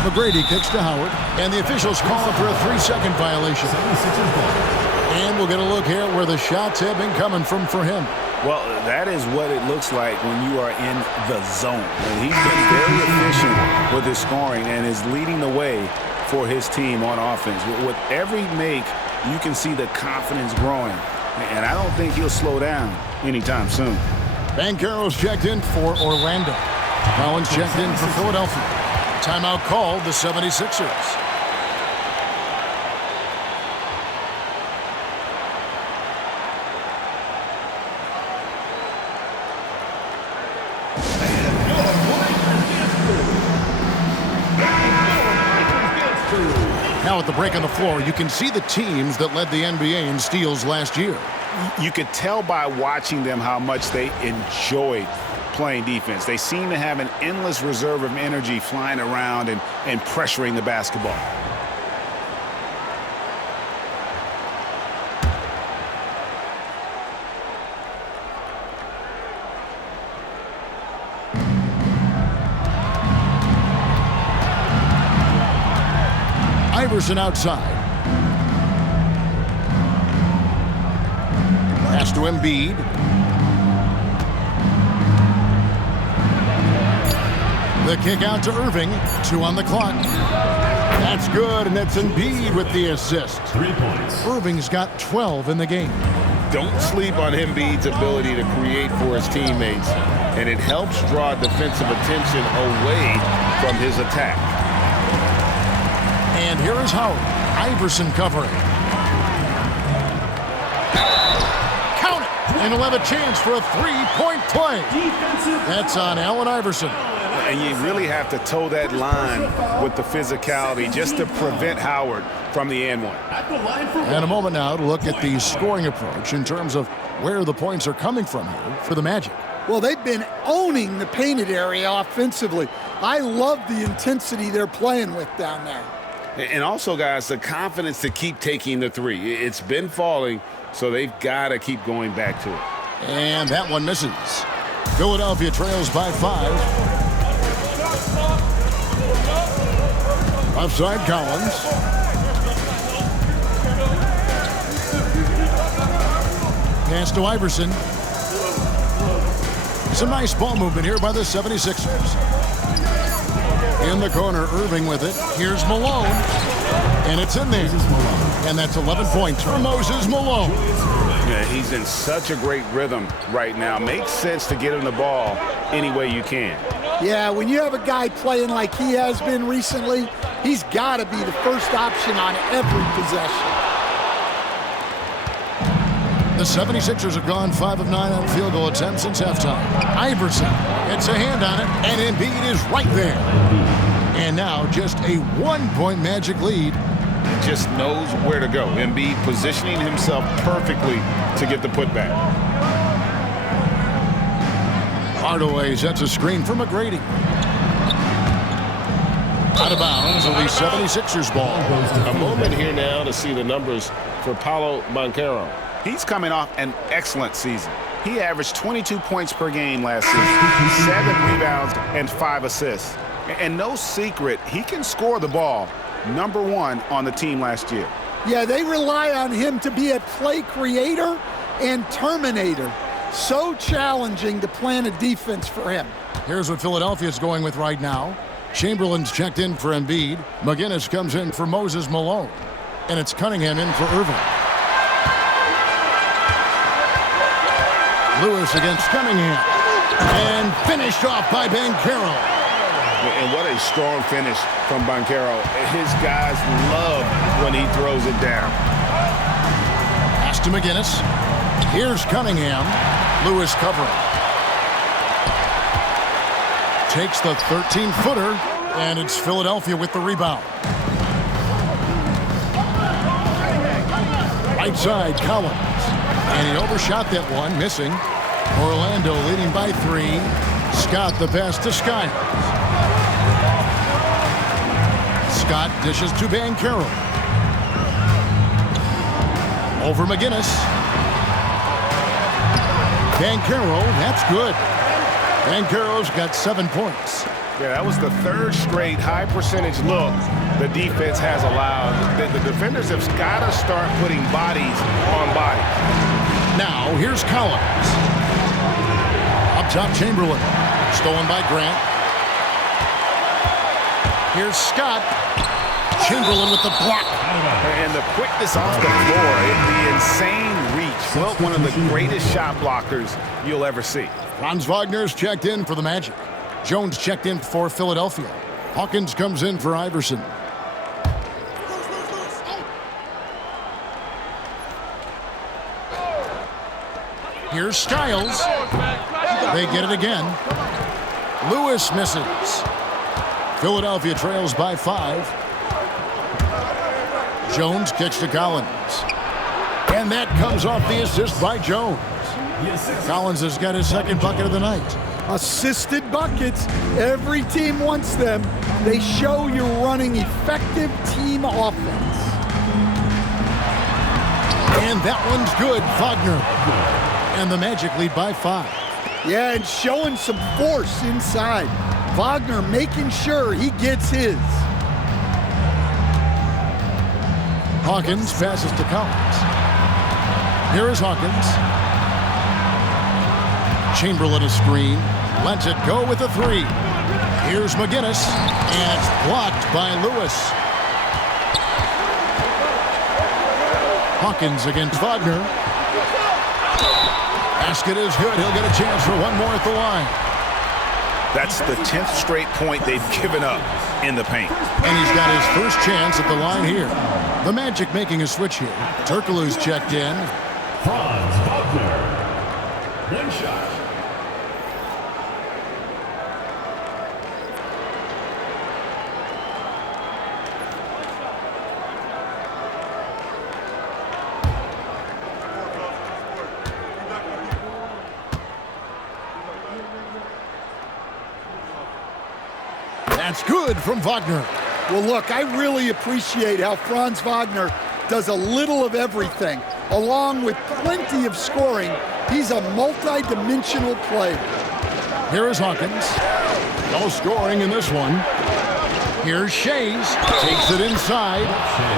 McGrady kicks to Howard, and the officials call for a 3-second violation. And we'll get a look here where the shots have been coming from for him. Well, that is what it looks like when you are in the zone. And he's been very efficient with his scoring and is leading the way for his team on offense. With every make, you can see the confidence growing. And I don't think he'll slow down anytime soon. Banchero's checked in for Orlando. Collins checked in for Philadelphia. Timeout called the 76ers. Now at the break on the floor, you can see the teams that led the NBA in steals last year. You could tell by watching them how much they enjoyed playing defense. They seem to have an endless reserve of energy flying around and pressuring the basketball. Iverson outside. Pass to Embiid. The kick out to Irving. 2 on the clock. That's good, and it's Embiid with the assist. 3 points. Irving's got 12 in the game. Don't sleep on Embiid's ability to create for his teammates, and it helps draw defensive attention away from his attack. And here is Howard. Iverson covering. Count it! And he'll have a chance for a 3-point play. That's on Allen Iverson. And you really have to toe that line with the physicality just to prevent Howard from the and one. And a moment now to look at the scoring approach in terms of where the points are coming from here for the Magic. Well, they've been owning the painted area offensively. I love the intensity they're playing with down there. And also, guys, the confidence to keep taking the three. It's been falling, so they've got to keep going back to it. And that one misses. Philadelphia trails by 5. Offside Collins. Pass to Iverson. Some nice ball movement here by the 76ers. In the corner, Irving with it. Here's Malone. And it's in there. And that's 11 points for Moses Malone. Yeah, he's in such a great rhythm right now. Makes sense to get him the ball any way you can. Yeah, when you have a guy playing like he has been recently, he's got to be the first option on every possession. The 76ers have gone 5 of 9 on field goal attempts since halftime. Iverson gets a hand on it, and Embiid is right there. And now just a 1-point Magic lead. Just knows where to go. Embiid positioning himself perfectly to get the putback. Hardaway sets a screen for McGrady. Out of bounds will be 76ers ball. A moment here now to see the numbers for Paolo Banchero. He's coming off an excellent season. He averaged 22 points per game last season, 7 rebounds and 5 assists. And no secret, he can score the ball. #1 on the team last year. Yeah, they rely on him to be a play creator and terminator. So challenging to plan a defense for him. Here's what Philadelphia's going with right now. Chamberlain's checked in for Embiid. McGinnis comes in for Moses Malone. And it's Cunningham in for Irving. Lewis against Cunningham. And finished off by Banchero. And what a strong finish from Banchero. His guys love when he throws it down. Pass to McGinnis. Here's Cunningham. Lewis covering. Takes the 13-footer, and it's Philadelphia with the rebound. Right side, Collins. And he overshot that one, missing. Orlando leading by 3. Scott the pass to Skiles. Scott dishes to Banchero. Over McGinnis. Banchero, that's good. Banchero's got 7 points. Yeah, that was the 3rd straight high percentage look the defense has allowed. The defenders have got to start putting bodies on bodies. Now, here's Collins. Up top, Chamberlain. Stolen by Grant. Here's Scott. Chamberlain with the block. And the quickness off the floor, the insane reach. Well, one of the greatest shot blockers you'll ever see. Franz Wagner's checked in for the Magic. Jones checked in for Philadelphia. Hawkins comes in for Iverson. Here's Skiles. They get it again. Lewis misses. Philadelphia trails by 5. Jones kicks to Collins. And that comes off the assist by Jones. Collins has got his second bucket of the night. Assisted buckets. Every team wants them. They show you're running effective team offense. And that one's good. Wagner. And the Magic lead by 5. Yeah, and showing some force inside. Wagner making sure he gets his. Hawkins passes to Collins. Here is Hawkins. Chamberlain a screen. Lets it go with a 3. Here's McGinnis. And it's blocked by Lewis. Hawkins against Wagner. Basket is good. He'll get a chance for one more at the line. That's the 10th straight point they've given up in the paint. And he's got his first chance at the line here. The Magic making a switch here. Turkoglu's checked in. Franz Wagner. One shot. That's good from Wagner. Well, look, I really appreciate how Franz Wagner does a little of everything. Along with plenty of scoring, he's a multi-dimensional player. Here is Hawkins. No scoring in this one. Here's Shays. Takes it inside.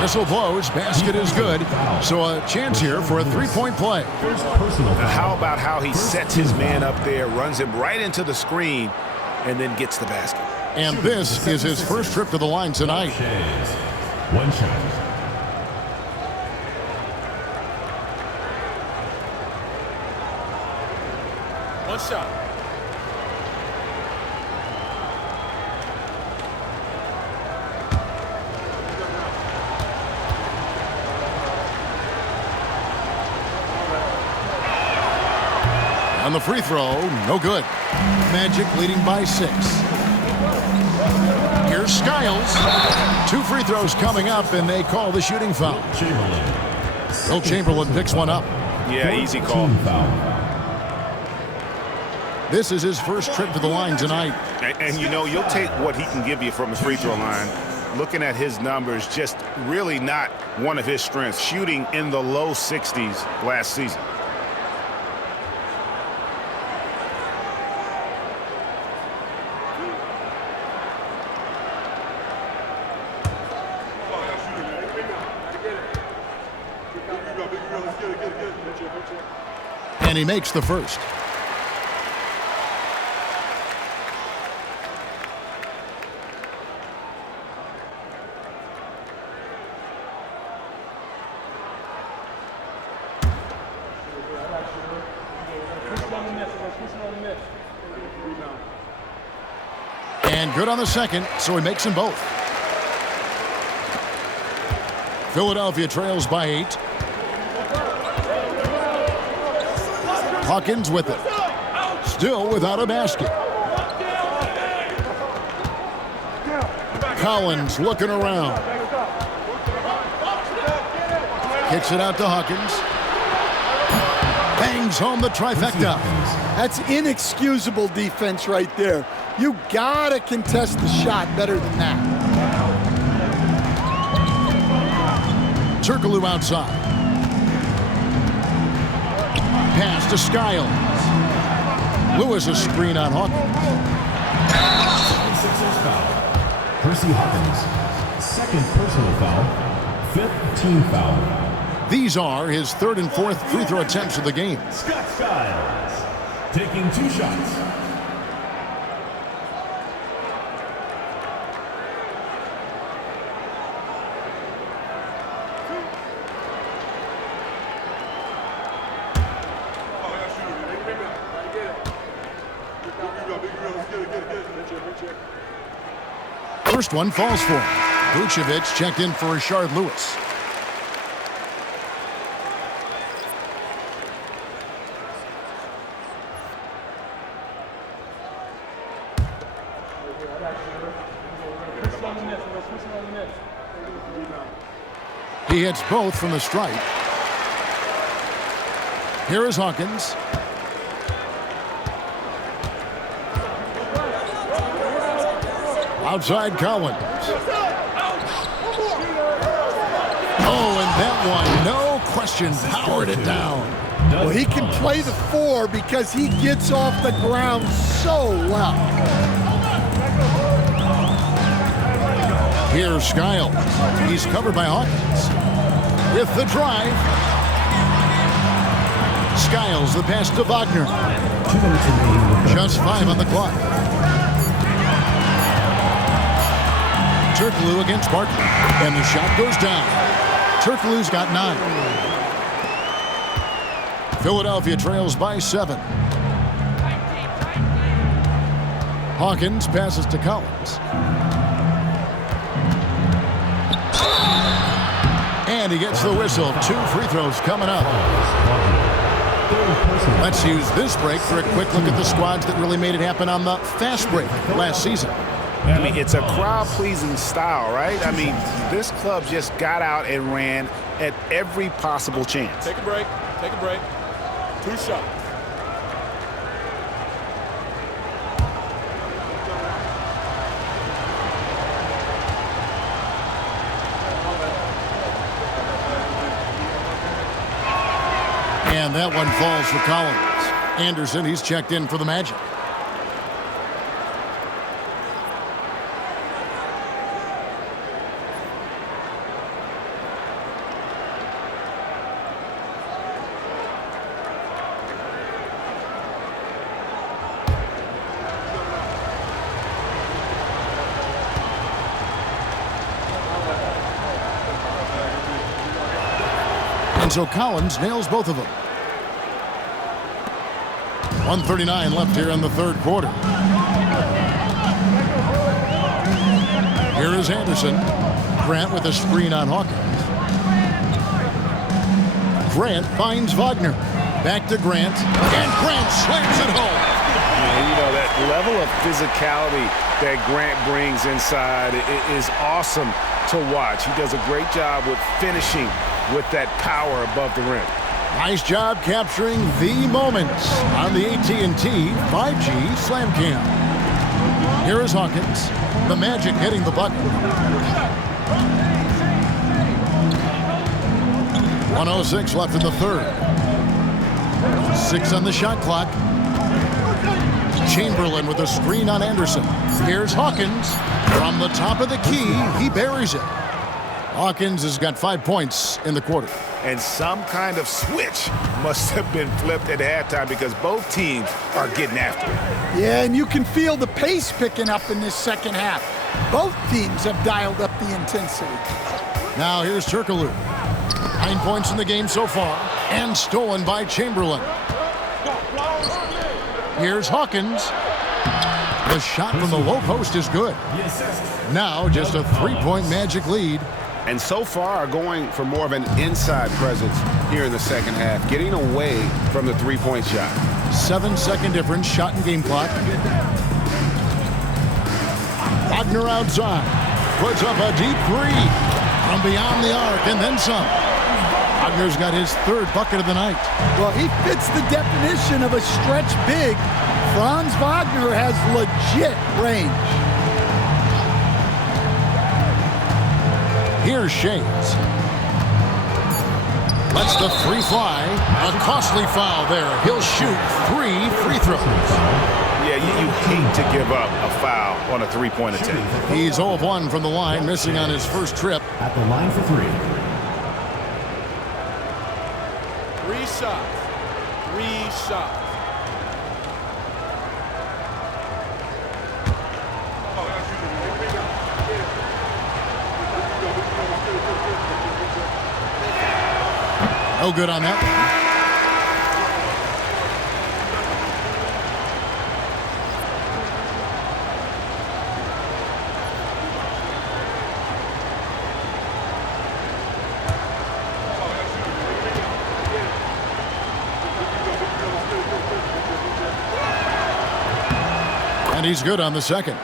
Whistle blows. Basket is good. So a chance here for a three-point play. Now how about how he sets his man up there, runs him right into the screen, and then gets the basket. And this is his first trip to the line tonight. One shot. One shot. On the free throw, no good. Magic leading by 6. Here's Skiles. 2 free throws coming up, and they call the shooting foul. Will Chamberlain picks one up. Yeah, easy call. This is his first trip to the line tonight. And you know, you'll take what he can give you from the free throw line. Looking at his numbers, just really not one of his strengths. Shooting in the low 60s last season. And he makes the first. And good on the second, so he makes them both. Philadelphia trails by 8. Hawkins with it. Still without a basket. Collins looking around. Kicks it out to Hawkins. Bangs home the trifecta. That's inexcusable defense right there. You gotta contest the shot better than that. Turkoglu outside. Pass to Skiles. Lewis a screen on Hawkins. Percy Hawkins, second personal foul, 5th team foul. These are his 3rd and 4th free throw attempts of the game. Scott Skiles. taking 2 shots. First one falls for him. Vucevic checked in for Rashard Lewis. He hits both from the stripe. Here is Hawkins. Outside Collins. Oh, and that one, no question, powered it down. Well, he can play the 4 because he gets off the ground so well. Here's Skiles. He's covered by Hawkins. With the drive. Skiles, the pass to Wagner. Just 5 on the clock. Turkoglu against Barton. And the shot goes down. Turkoglu's got 9. Philadelphia trails by 7. Hawkins passes to Collins. And he gets the whistle. 2 free throws coming up. Let's use this break for a quick look at the squads that really made it happen on the fast break last season. I mean, it's a crowd-pleasing style, right? I mean, this club just got out and ran at every possible chance. Take a break. Take a break. 2 shots. And that one falls for Collins. Anderson, he's checked in for the Magic. And so Collins nails both of them. 1:39 left here in the 3rd quarter. Here is Anderson. Grant with a screen on Hawkins. Grant finds Wagner. Back to Grant. And Grant slams it home. And you know, that level of physicality that Grant brings inside is awesome to watch. He does a great job with finishing with that power above the rim. Nice job capturing the moments on the AT&T 5G Slam Cam. Here is Hawkins. The Magic hitting the bucket. 1:06 left in the 3rd. 6 on the shot clock. Chamberlain with a screen on Anderson. Here's Hawkins. From the top of the key, he buries it. Hawkins has got 5 points in the quarter. And some kind of switch must have been flipped at halftime because both teams are getting after it. Yeah, and you can feel the pace picking up in this second half. Both teams have dialed up the intensity. Now here's Turkoglu. 9 points in the game so far, and stolen by Chamberlain. Here's Hawkins. The shot from the low post is good. Now just a 3-point Magic lead. And so far are going for more of an inside presence here in the second half, getting away from the 3-point shot. 7-second difference, shot and game clock. Wagner outside, puts up a deep 3 from beyond the arc and then some. Wagner's got his 3rd bucket of the night. Well, he fits the definition of a stretch big. Franz Wagner has legit range. Here's Shades. Lets the 3 fly. A costly foul there. He'll shoot 3 free throws. Yeah, you hate to give up a foul on a 3-point attempt. He's 0 of 1 from the line, missing on his first trip. At the line for 3. 3 shots. 3 shots. No good on that one. And he's good on the second.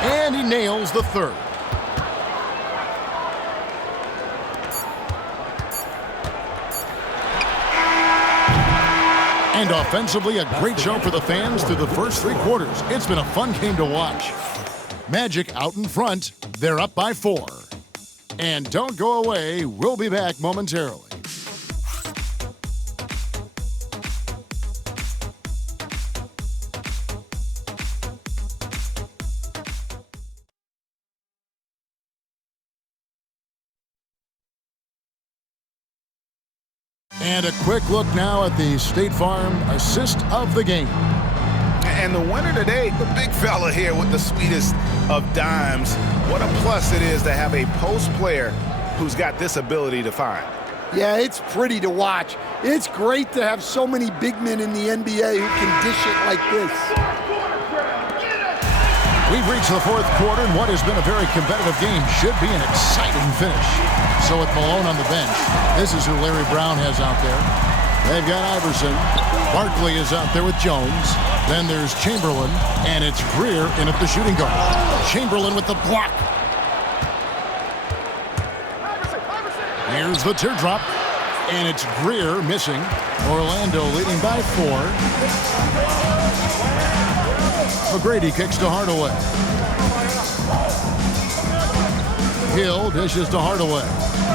And he nails the third. And offensively, a great show for the fans through the first 3 quarters. It's been a fun game to watch. Magic out in front. They're up by 4. And don't go away. We'll be back momentarily. And a quick look now at the State Farm assist of the game. And the winner today, the big fella here with the sweetest of dimes. What a plus it is to have a post player who's got this ability to find. Yeah, it's pretty to watch. It's great to have so many big men in the NBA who can dish it like this. We've reached the 4th quarter, and what has been a very competitive game should be an exciting finish. So with Malone on the bench, this is who Larry Brown has out there. They've got Iverson. Barkley is out there with Jones. Then there's Chamberlain, and it's Greer in at the shooting guard. Chamberlain with the block. Here's the teardrop, and it's Greer missing. Orlando leading by 4. McGrady kicks to Hardaway. Hill dishes to Hardaway.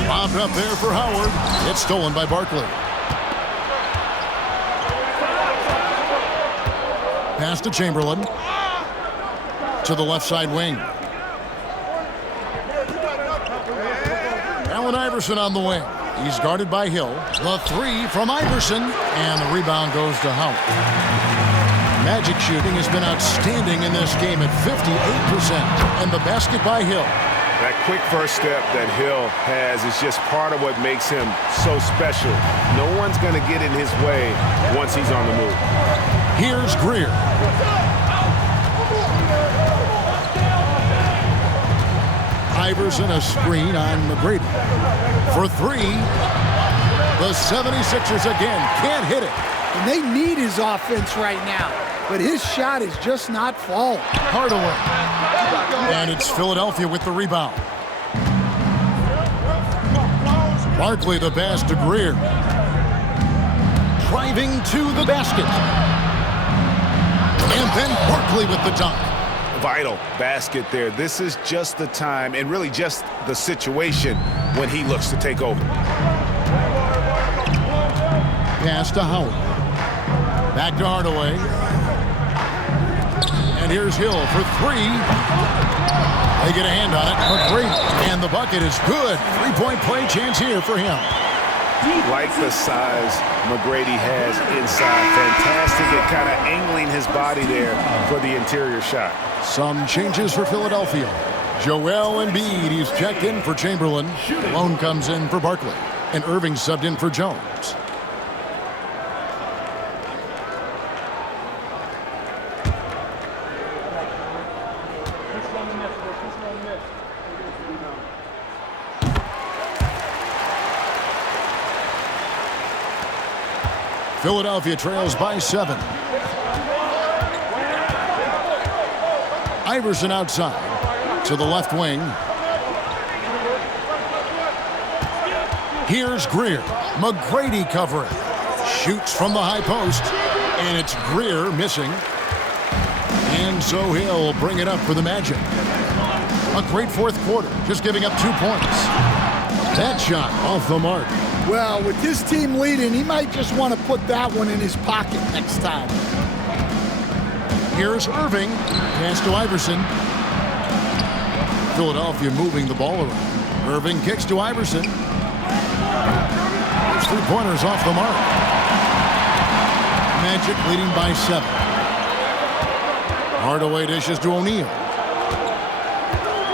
Bobbed up there for Howard. It's stolen by Barkley. Pass to Chamberlain. To the left side wing. Allen Iverson on the wing. He's guarded by Hill. The 3 from Iverson. And the rebound goes to Howard. Magic shooting has been outstanding in this game at 58%. And the basket by Hill. That quick first step that Hill has is just part of what makes him so special. No one's going to get in his way once he's on the move. Here's Greer. Iverson a screen on McGrady. For 3. The 76ers again can't hit it. And they need his offense right now. But his shot is just not falling. Hardaway. And it's Philadelphia with the rebound. Barkley the pass to Greer. Driving to the basket. And then Barkley with the dunk. Vital basket there. This is just the time and really just the situation when he looks to take over. Pass to Howard. Back to Hardaway. And here's Hill for 3. They get a hand on it. McGrady. And the bucket is good. 3-point play chance here for him. Like the size McGrady has inside. Fantastic at kind of angling his body there for the interior shot. Some changes for Philadelphia. Joel Embiid, he's checked in for Chamberlain. Malone comes in for Barkley. And Irving subbed in for Jones. Philadelphia trails by 7. Iverson outside to the left wing. Here's Greer. McGrady covering. Shoots from the high post. And it's Greer missing. And so he'll bring it up for the Magic. A great 4th quarter, just giving up 2 points. That shot off the mark. Well, with his team leading, he might just want to put that one in his pocket next time. Here's Irving. Pass to Iverson. Philadelphia moving the ball around. Irving kicks to Iverson. His three-pointers off the mark. Magic leading by 7. Hardaway dishes to O'Neal.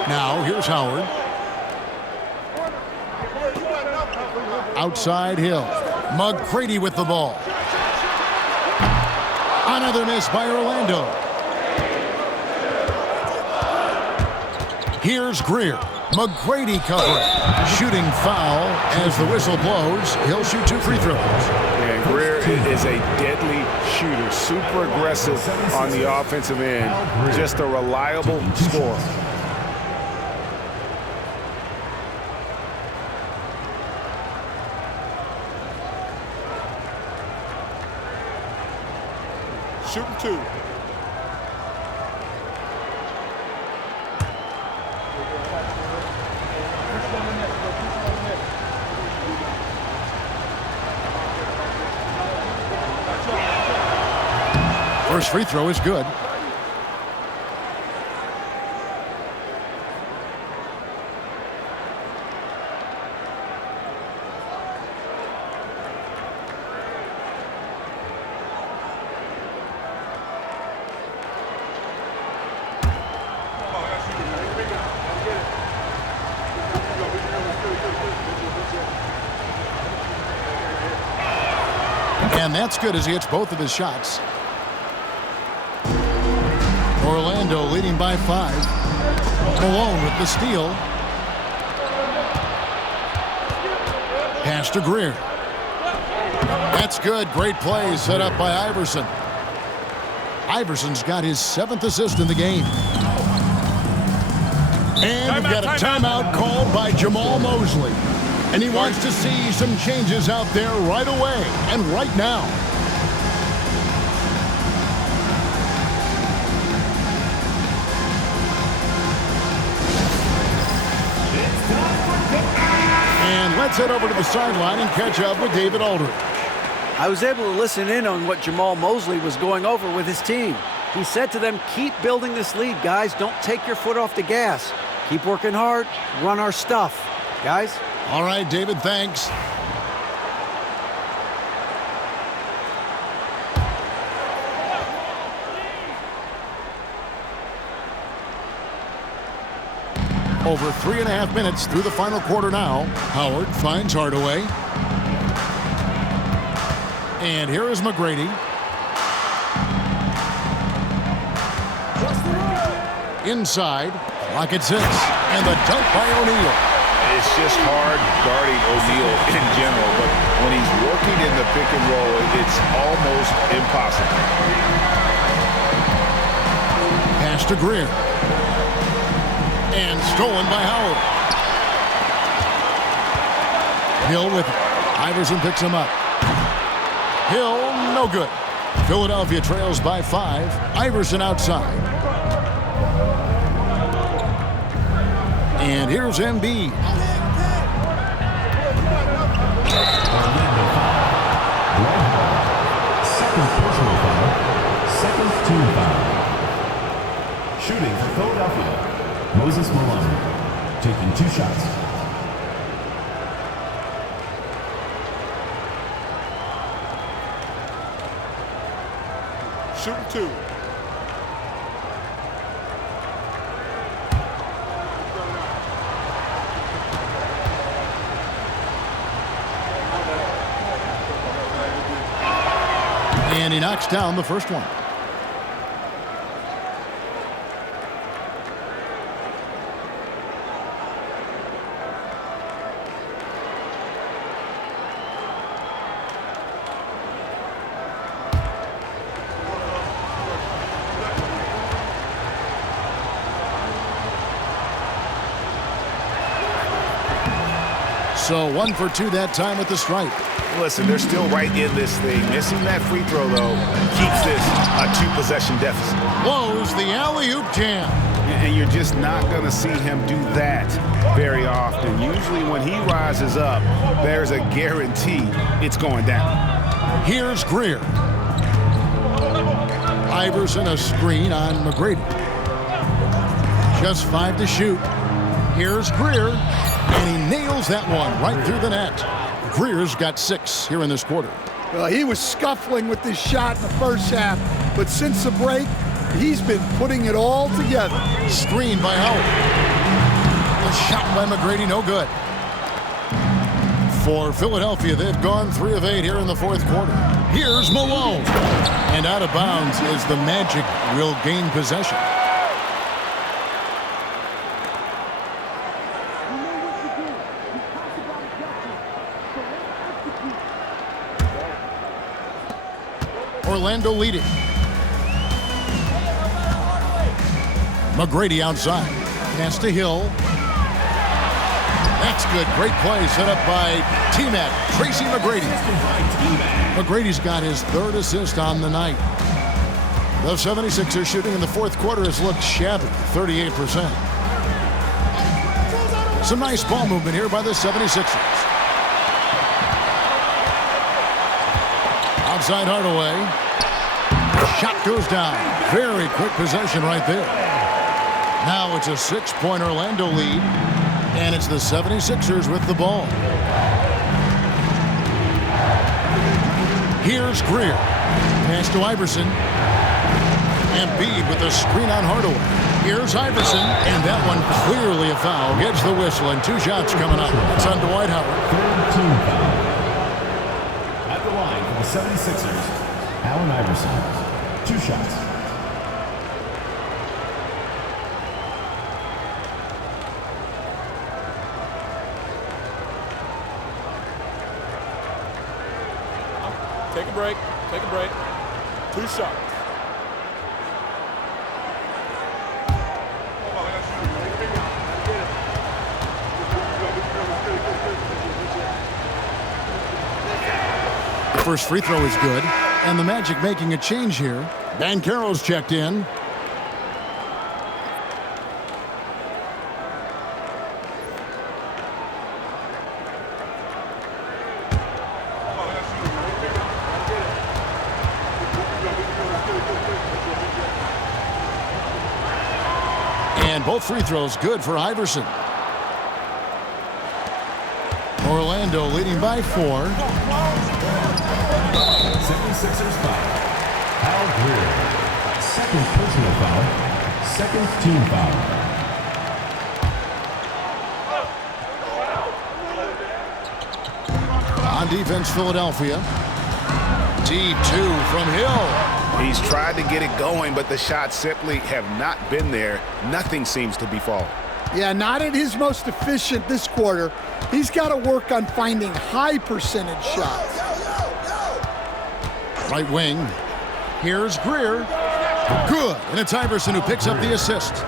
Now here's Howard. Outside Hill. McGrady with the ball. Another miss by Orlando. Here's Greer. McGrady covering. Shooting foul as the whistle blows. He'll shoot 2 free throws. And Greer is a deadly shooter. Super aggressive on the offensive end. Just a reliable scorer. Shooting 2. First free throw is good. And that's good as he hits both of his shots. Orlando leading by 5. Malone with the steal. Pass to Greer. That's good. Great play set up by Iverson. Iverson's got his 7th assist in the game. And we've got a timeout called by Jamal Mosley. And he wants to see some changes out there right away and right now. And let's head over to the sideline and catch up with David Aldridge. I was able to listen in on what Jamal Mosley was going over with his team. He said to them, keep building this lead, guys. Don't take your foot off the gas. Keep working hard. Run our stuff. Guys? All right, David, thanks. Over 3.5 minutes through the final quarter now. Howard finds Hardaway. And here is McGrady. Inside. Clock at 6. And the dunk by O'Neal. It's just hard guarding O'Neal in general, but when he's working in the pick and roll, it's almost impossible. Pass to Greer. And stolen by Howard. Hill with it. Iverson picks him up. Hill, no good. Philadelphia trails by 5. Iverson outside. And here's Embiid. Second personal foul. Second team foul. Shooting for Philadelphia. Moses Malone taking 2 shots. Shooting 2. And he knocks down the first one. So 1 for 2 that time at the stripe. Listen, they're still right in this thing. Missing that free throw, though, keeps this a 2-possession deficit. Blows the alley-oop jam. And you're just not going to see him do that very often. Usually when he rises up, there's a guarantee it's going down. Here's Greer. Iverson a screen on McGrady. Just 5 to shoot. Here's Greer, and he nails that one right through the net. Greer's got 6 here in this quarter. Well, he was scuffling with this shot in the first half, but since the break, he's been putting it all together. Screen by Howard. A shot by McGrady, no good. For Philadelphia, they've gone 3 of 8 here in the fourth quarter. Here's Malone. And out of bounds as the Magic will gain possession. Orlando leading. McGrady outside. Pass to Hill. That's good. Great play set up by T-Mac, Tracy McGrady. McGrady's got his 3rd assist on the night. The 76ers shooting in the fourth quarter has looked shabby, 38%. Some nice ball movement here by the 76ers. Outside Hardaway. Shot goes down. Very quick possession right there. Now it's a 6-point Orlando lead, and it's the 76ers with the ball. Here's Greer. Pass to Iverson. Embiid with a screen on Hardaway. Here's Iverson, and that one clearly a foul. Gets the whistle, and 2 shots coming up. It's on Dwight Howard. 3rd team foul. At the line for the 76ers, Allen Iverson. 2 shots. Take a break. Take a break. 2 shots. First free throw is good, and the Magic making a change here. Banchero's checked in. And both free throws good for Iverson. Orlando leading by 4. 76ers foul. Al Greer. 2nd personal foul. 2nd team foul. On defense, Philadelphia. Deep 2 from Hill. He's tried to get it going, but the shots simply have not been there. Nothing seems to be falling. Yeah, not at his most efficient this quarter. He's got to work on finding high percentage shots. Right wing. Here's Greer. Good. And it's Iverson who picks up the assist.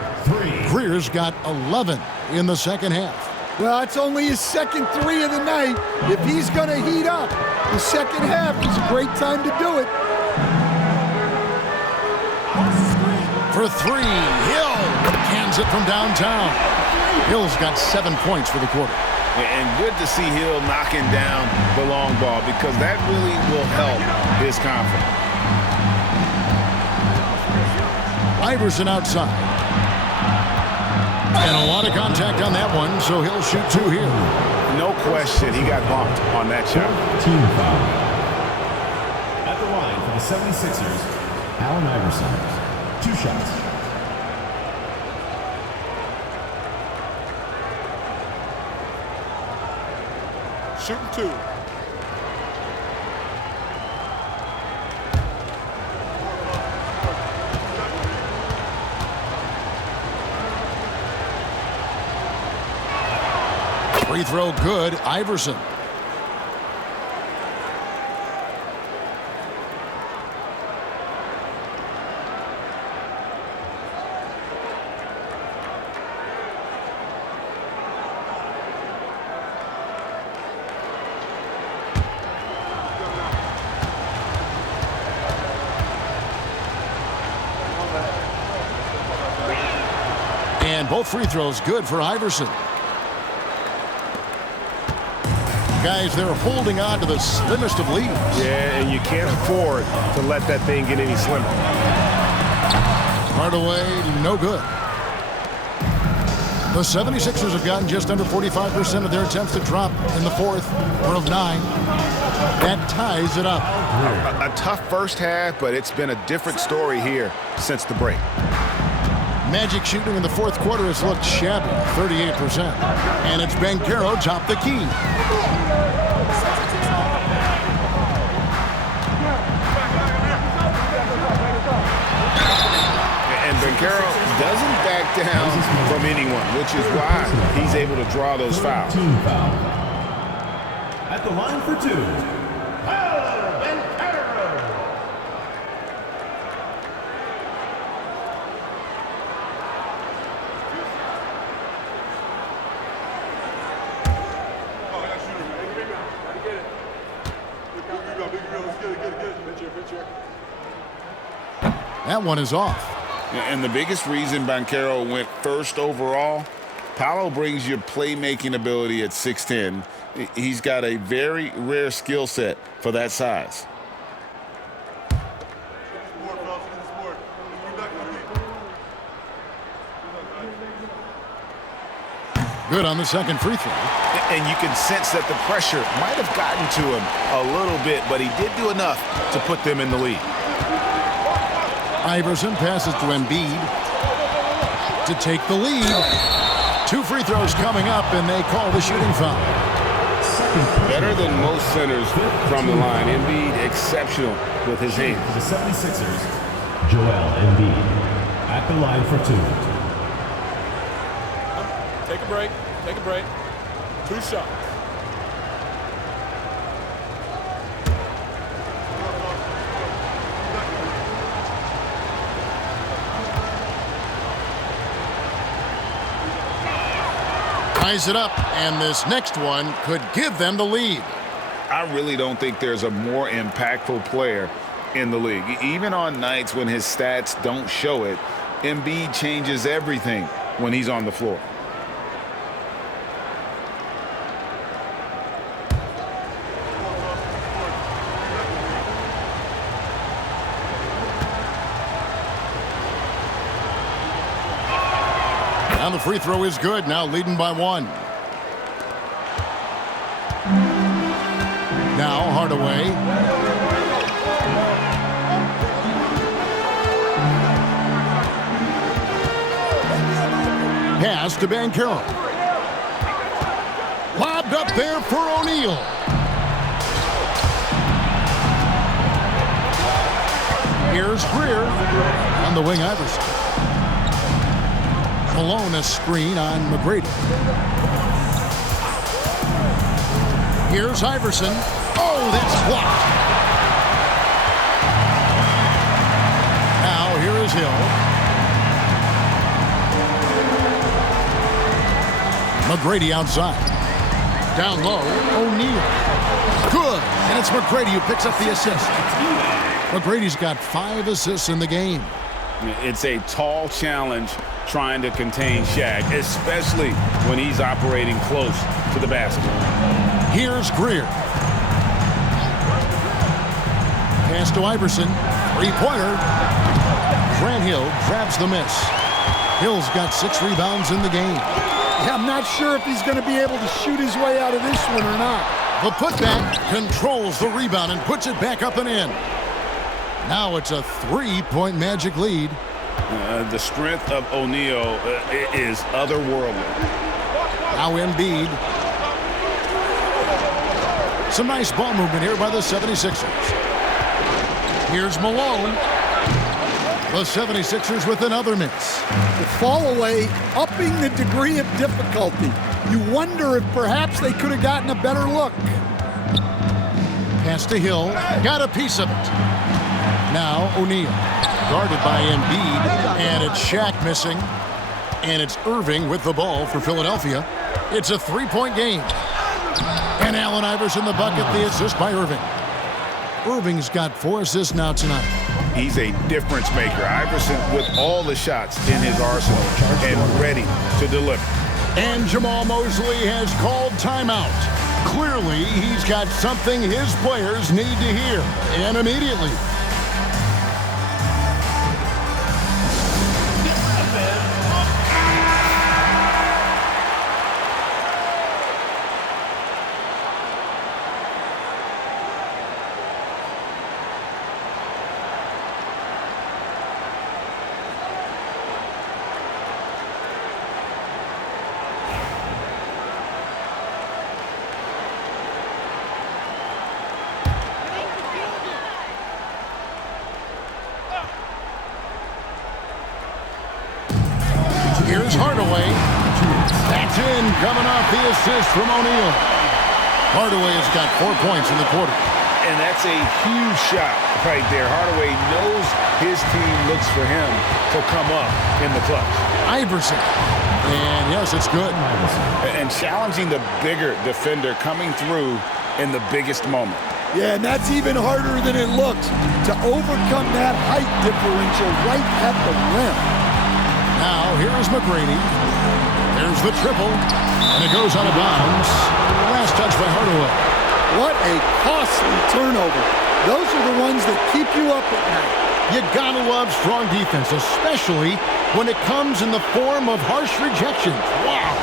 Greer's got 11 in the second half. Well, it's only his second 3 of the night. If he's going to heat up, the second half is a great time to do it. For 3, Hill cans it from downtown. Hill's got 7 points for the quarter. And good to see Hill knocking down the long ball, because that really will help his confidence. Iverson outside. And a lot of contact on that one, so he'll shoot 2 here. No question, he got bumped on that shot. Team foul. At the line for the 76ers, Allen Iverson. 2 shots. Shooting 2. Free throw good, Iverson. And both free throws good for Iverson. Guys, they're holding on to the slimmest of leads. Yeah, and you can't afford to let that thing get any slimmer. Hardaway, no good. The 76ers have gotten just under 45% of their attempts to drop in the fourth. 4 of 9. That ties it up. A tough first half, but it's been a different story here since the break. Magic shooting in the fourth quarter has looked shabby, 38%. And it's Banchero top the key. And Banchero doesn't back down from anyone, which is why he's able to draw those fouls. At the line for 2. That one is off. And the biggest reason Banchero went first overall, Paolo brings you playmaking ability at 6'10". He's got a very rare skill set for that size. Good on the second free throw. And you can sense that the pressure might have gotten to him a little bit, but he did do enough to put them in the lead. Iverson passes to Embiid to take the lead. 2 free throws coming up, and they call the shooting foul. Better than most centers from the line. Embiid exceptional with his hands. For the 76ers, Joel Embiid at the line for 2. Take a break. Take a break. 2 shots. Ties it up, and this next one could give them the lead. I really don't think there's a more impactful player in the league. Even on nights when his stats don't show it, Embiid changes everything when he's on the floor. And the free throw is good, now leading by 1. Now Hardaway. Pass to Banchero. Lobbed up there for O'Neal. Here's Greer on the wing. Iverson. Malone a screen on McGrady. Here's Iverson. Oh, that's blocked. Now here is Hill. McGrady outside. Down low, O'Neal. Good. And it's McGrady who picks up the assist. McGrady's got 5 assists in the game. It's a tall challenge trying to contain Shaq, especially when he's operating close to the basket. Here's Greer. Pass to Iverson. 3-pointer. Grant Hill grabs the miss. Hill's got 6 rebounds in the game. Yeah, I'm not sure if he's going to be able to shoot his way out of this one or not. The putback controls the rebound and puts it back up and in. Now it's a 3-point Magic lead. The strength of O'Neal is otherworldly. Now Embiid. Some nice ball movement here by the 76ers. Here's Malone. The 76ers with another miss. The fall away, upping the degree of difficulty. You wonder if perhaps they could have gotten a better look. Pass to Hill. Got a piece of it. Now O'Neal. Guarded by Embiid. And it's Shaq missing. And it's Irving with the ball for Philadelphia. It's a 3-point game. And Allen Iverson the bucket, the assist by Irving. Irving's got 4 assists now tonight. He's a difference maker. Iverson with all the shots in his arsenal and ready to deliver. And Jamal Mosley has called timeout. Clearly, he's got something his players need to hear, and immediately. in coming off the assist from O'Neal. Hardaway has got 4 points in the quarter. And that's a huge shot right there. Hardaway knows his team looks for him to come up in the clutch. Iverson. And yes, it's good. And challenging the bigger defender coming through in the biggest moment. Yeah, and that's even harder than it looks to overcome that height differential right at the rim. Now, here's McGrady. There's the triple, and it goes out of bounds. Last touch by Hardaway. What a costly turnover. Those are the ones that keep you up at night. You gotta love strong defense, especially when it comes in the form of harsh rejections. Wow.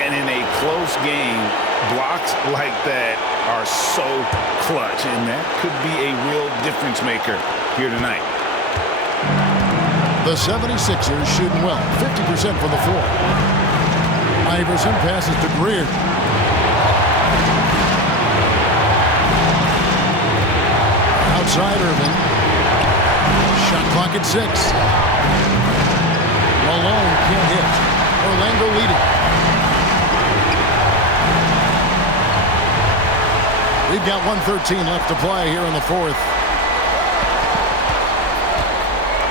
And in a close game, blocks like that are so clutch, and that could be a real difference maker here tonight. The 76ers shooting well, 50% from the floor. Iverson passes to Greer. Outside Irving. Shot clock at 6. Malone can't hit. Orlando leading. We've got 1:13 left to play here in the fourth.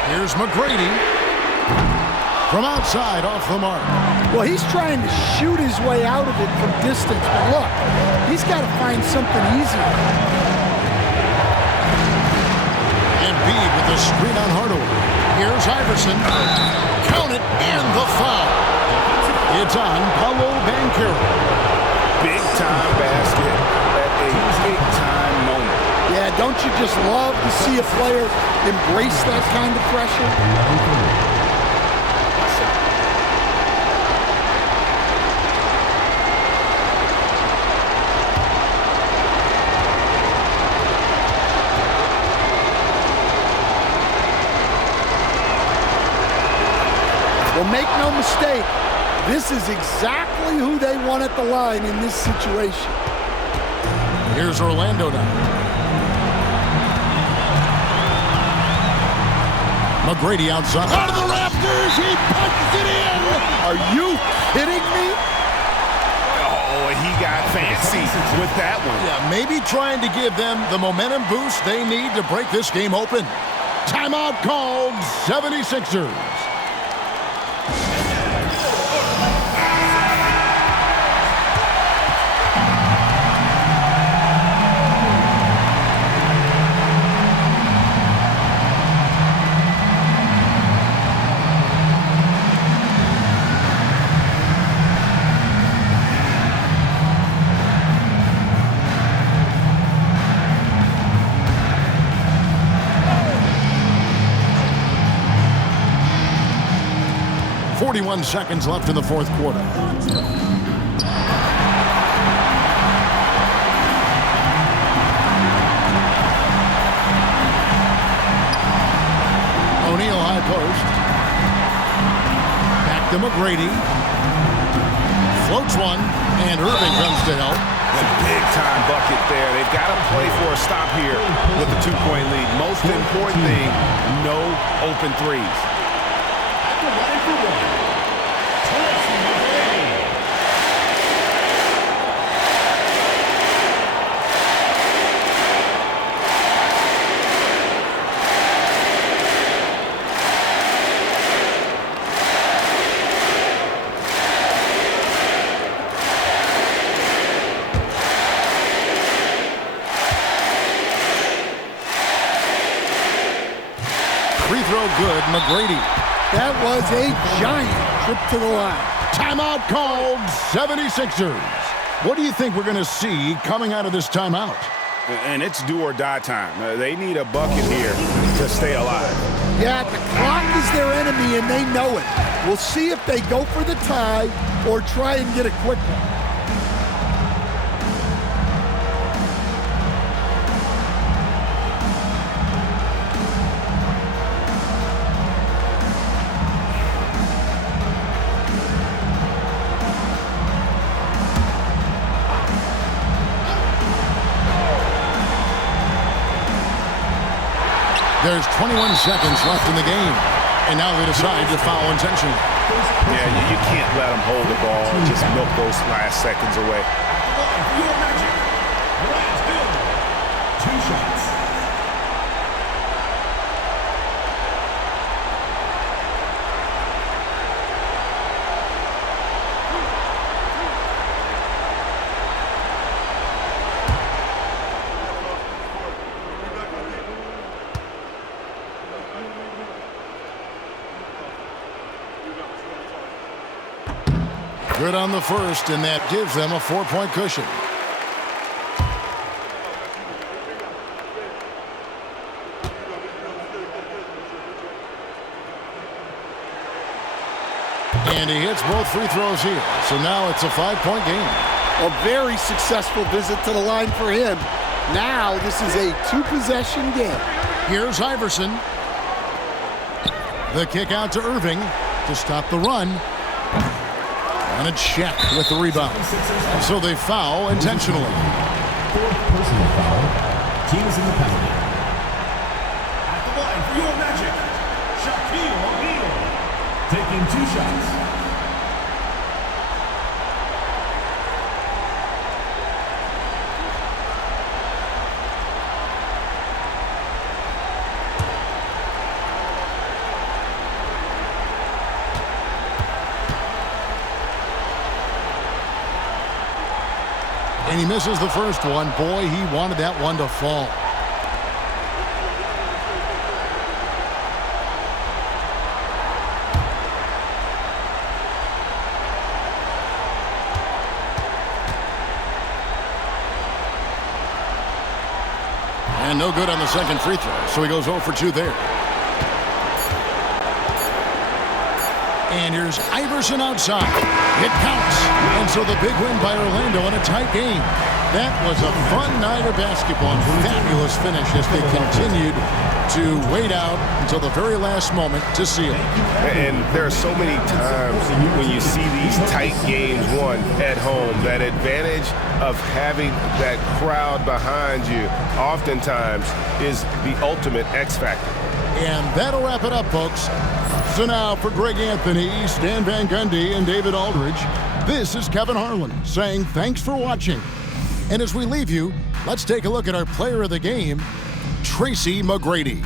Here's McGrady. From outside, off the mark. Well, he's trying to shoot his way out of it from distance, but look, he's got to find something easier. Embiid with the screen on Hardaway. Here's Iverson. Count it, and the foul. It's on Paolo Banchero. Big-time basket at a big-time moment. Yeah, don't you just love to see a player embrace that kind of pressure? Well, make no mistake, this is exactly who they want at the line in this situation. Here's Orlando now. McGrady outside. Out of the rafters, he punches it in. Are you kidding me? Oh, he got fancy with that one. Yeah, maybe trying to give them the momentum boost they need to break this game open. Timeout called, 76ers. .41 seconds left in the fourth quarter. O'Neal high post. Back to McGrady. Floats one, and Irving comes to help. A big-time bucket there. They've got to play for a stop here with the 2-point lead. Most important thing, no open threes. Free throw good, McGrady. That was a giant trip to the line. Timeout called, 76ers. What do you think we're going to see coming out of this timeout? And it's do or die time. They need a bucket here to stay alive. Yeah, the clock is their enemy and they know it. We'll see if they go for the tie or try and get a quick one. There's 21 seconds left in the game, and now they decide to foul intentionally. Yeah, you can't let them hold the ball and just milk those last seconds away. Two shots. Good on the first, and that gives them a 4-point cushion. And he hits both free throws here. So now it's a 5-point game. A very successful visit to the line for him. Now this is a 2-possession game. Here's Iverson. The kick out to Irving to stop the run. And a check with the rebound. So they foul intentionally. Fourth personal foul. Team is in the penalty. At the line for your Magic, Shaquille O'Neal. Taking 2 shots. And he misses the first one. Boy, he wanted that one to fall. And no good on the second free throw, so he goes 0 for 2 there. And here's Iverson outside. It counts. And so the big win by Orlando in a tight game. That was a fun night of basketball. Fabulous finish as they continued to wait out until the very last moment to seal. And there are so many times when you see these tight games won at home, that advantage of having that crowd behind you oftentimes is the ultimate X factor. And that'll wrap it up, folks. So now for Greg Anthony, Stan Van Gundy, and David Aldridge, this is Kevin Harlan saying thanks for watching. And as we leave you, let's take a look at our player of the game, Tracy McGrady.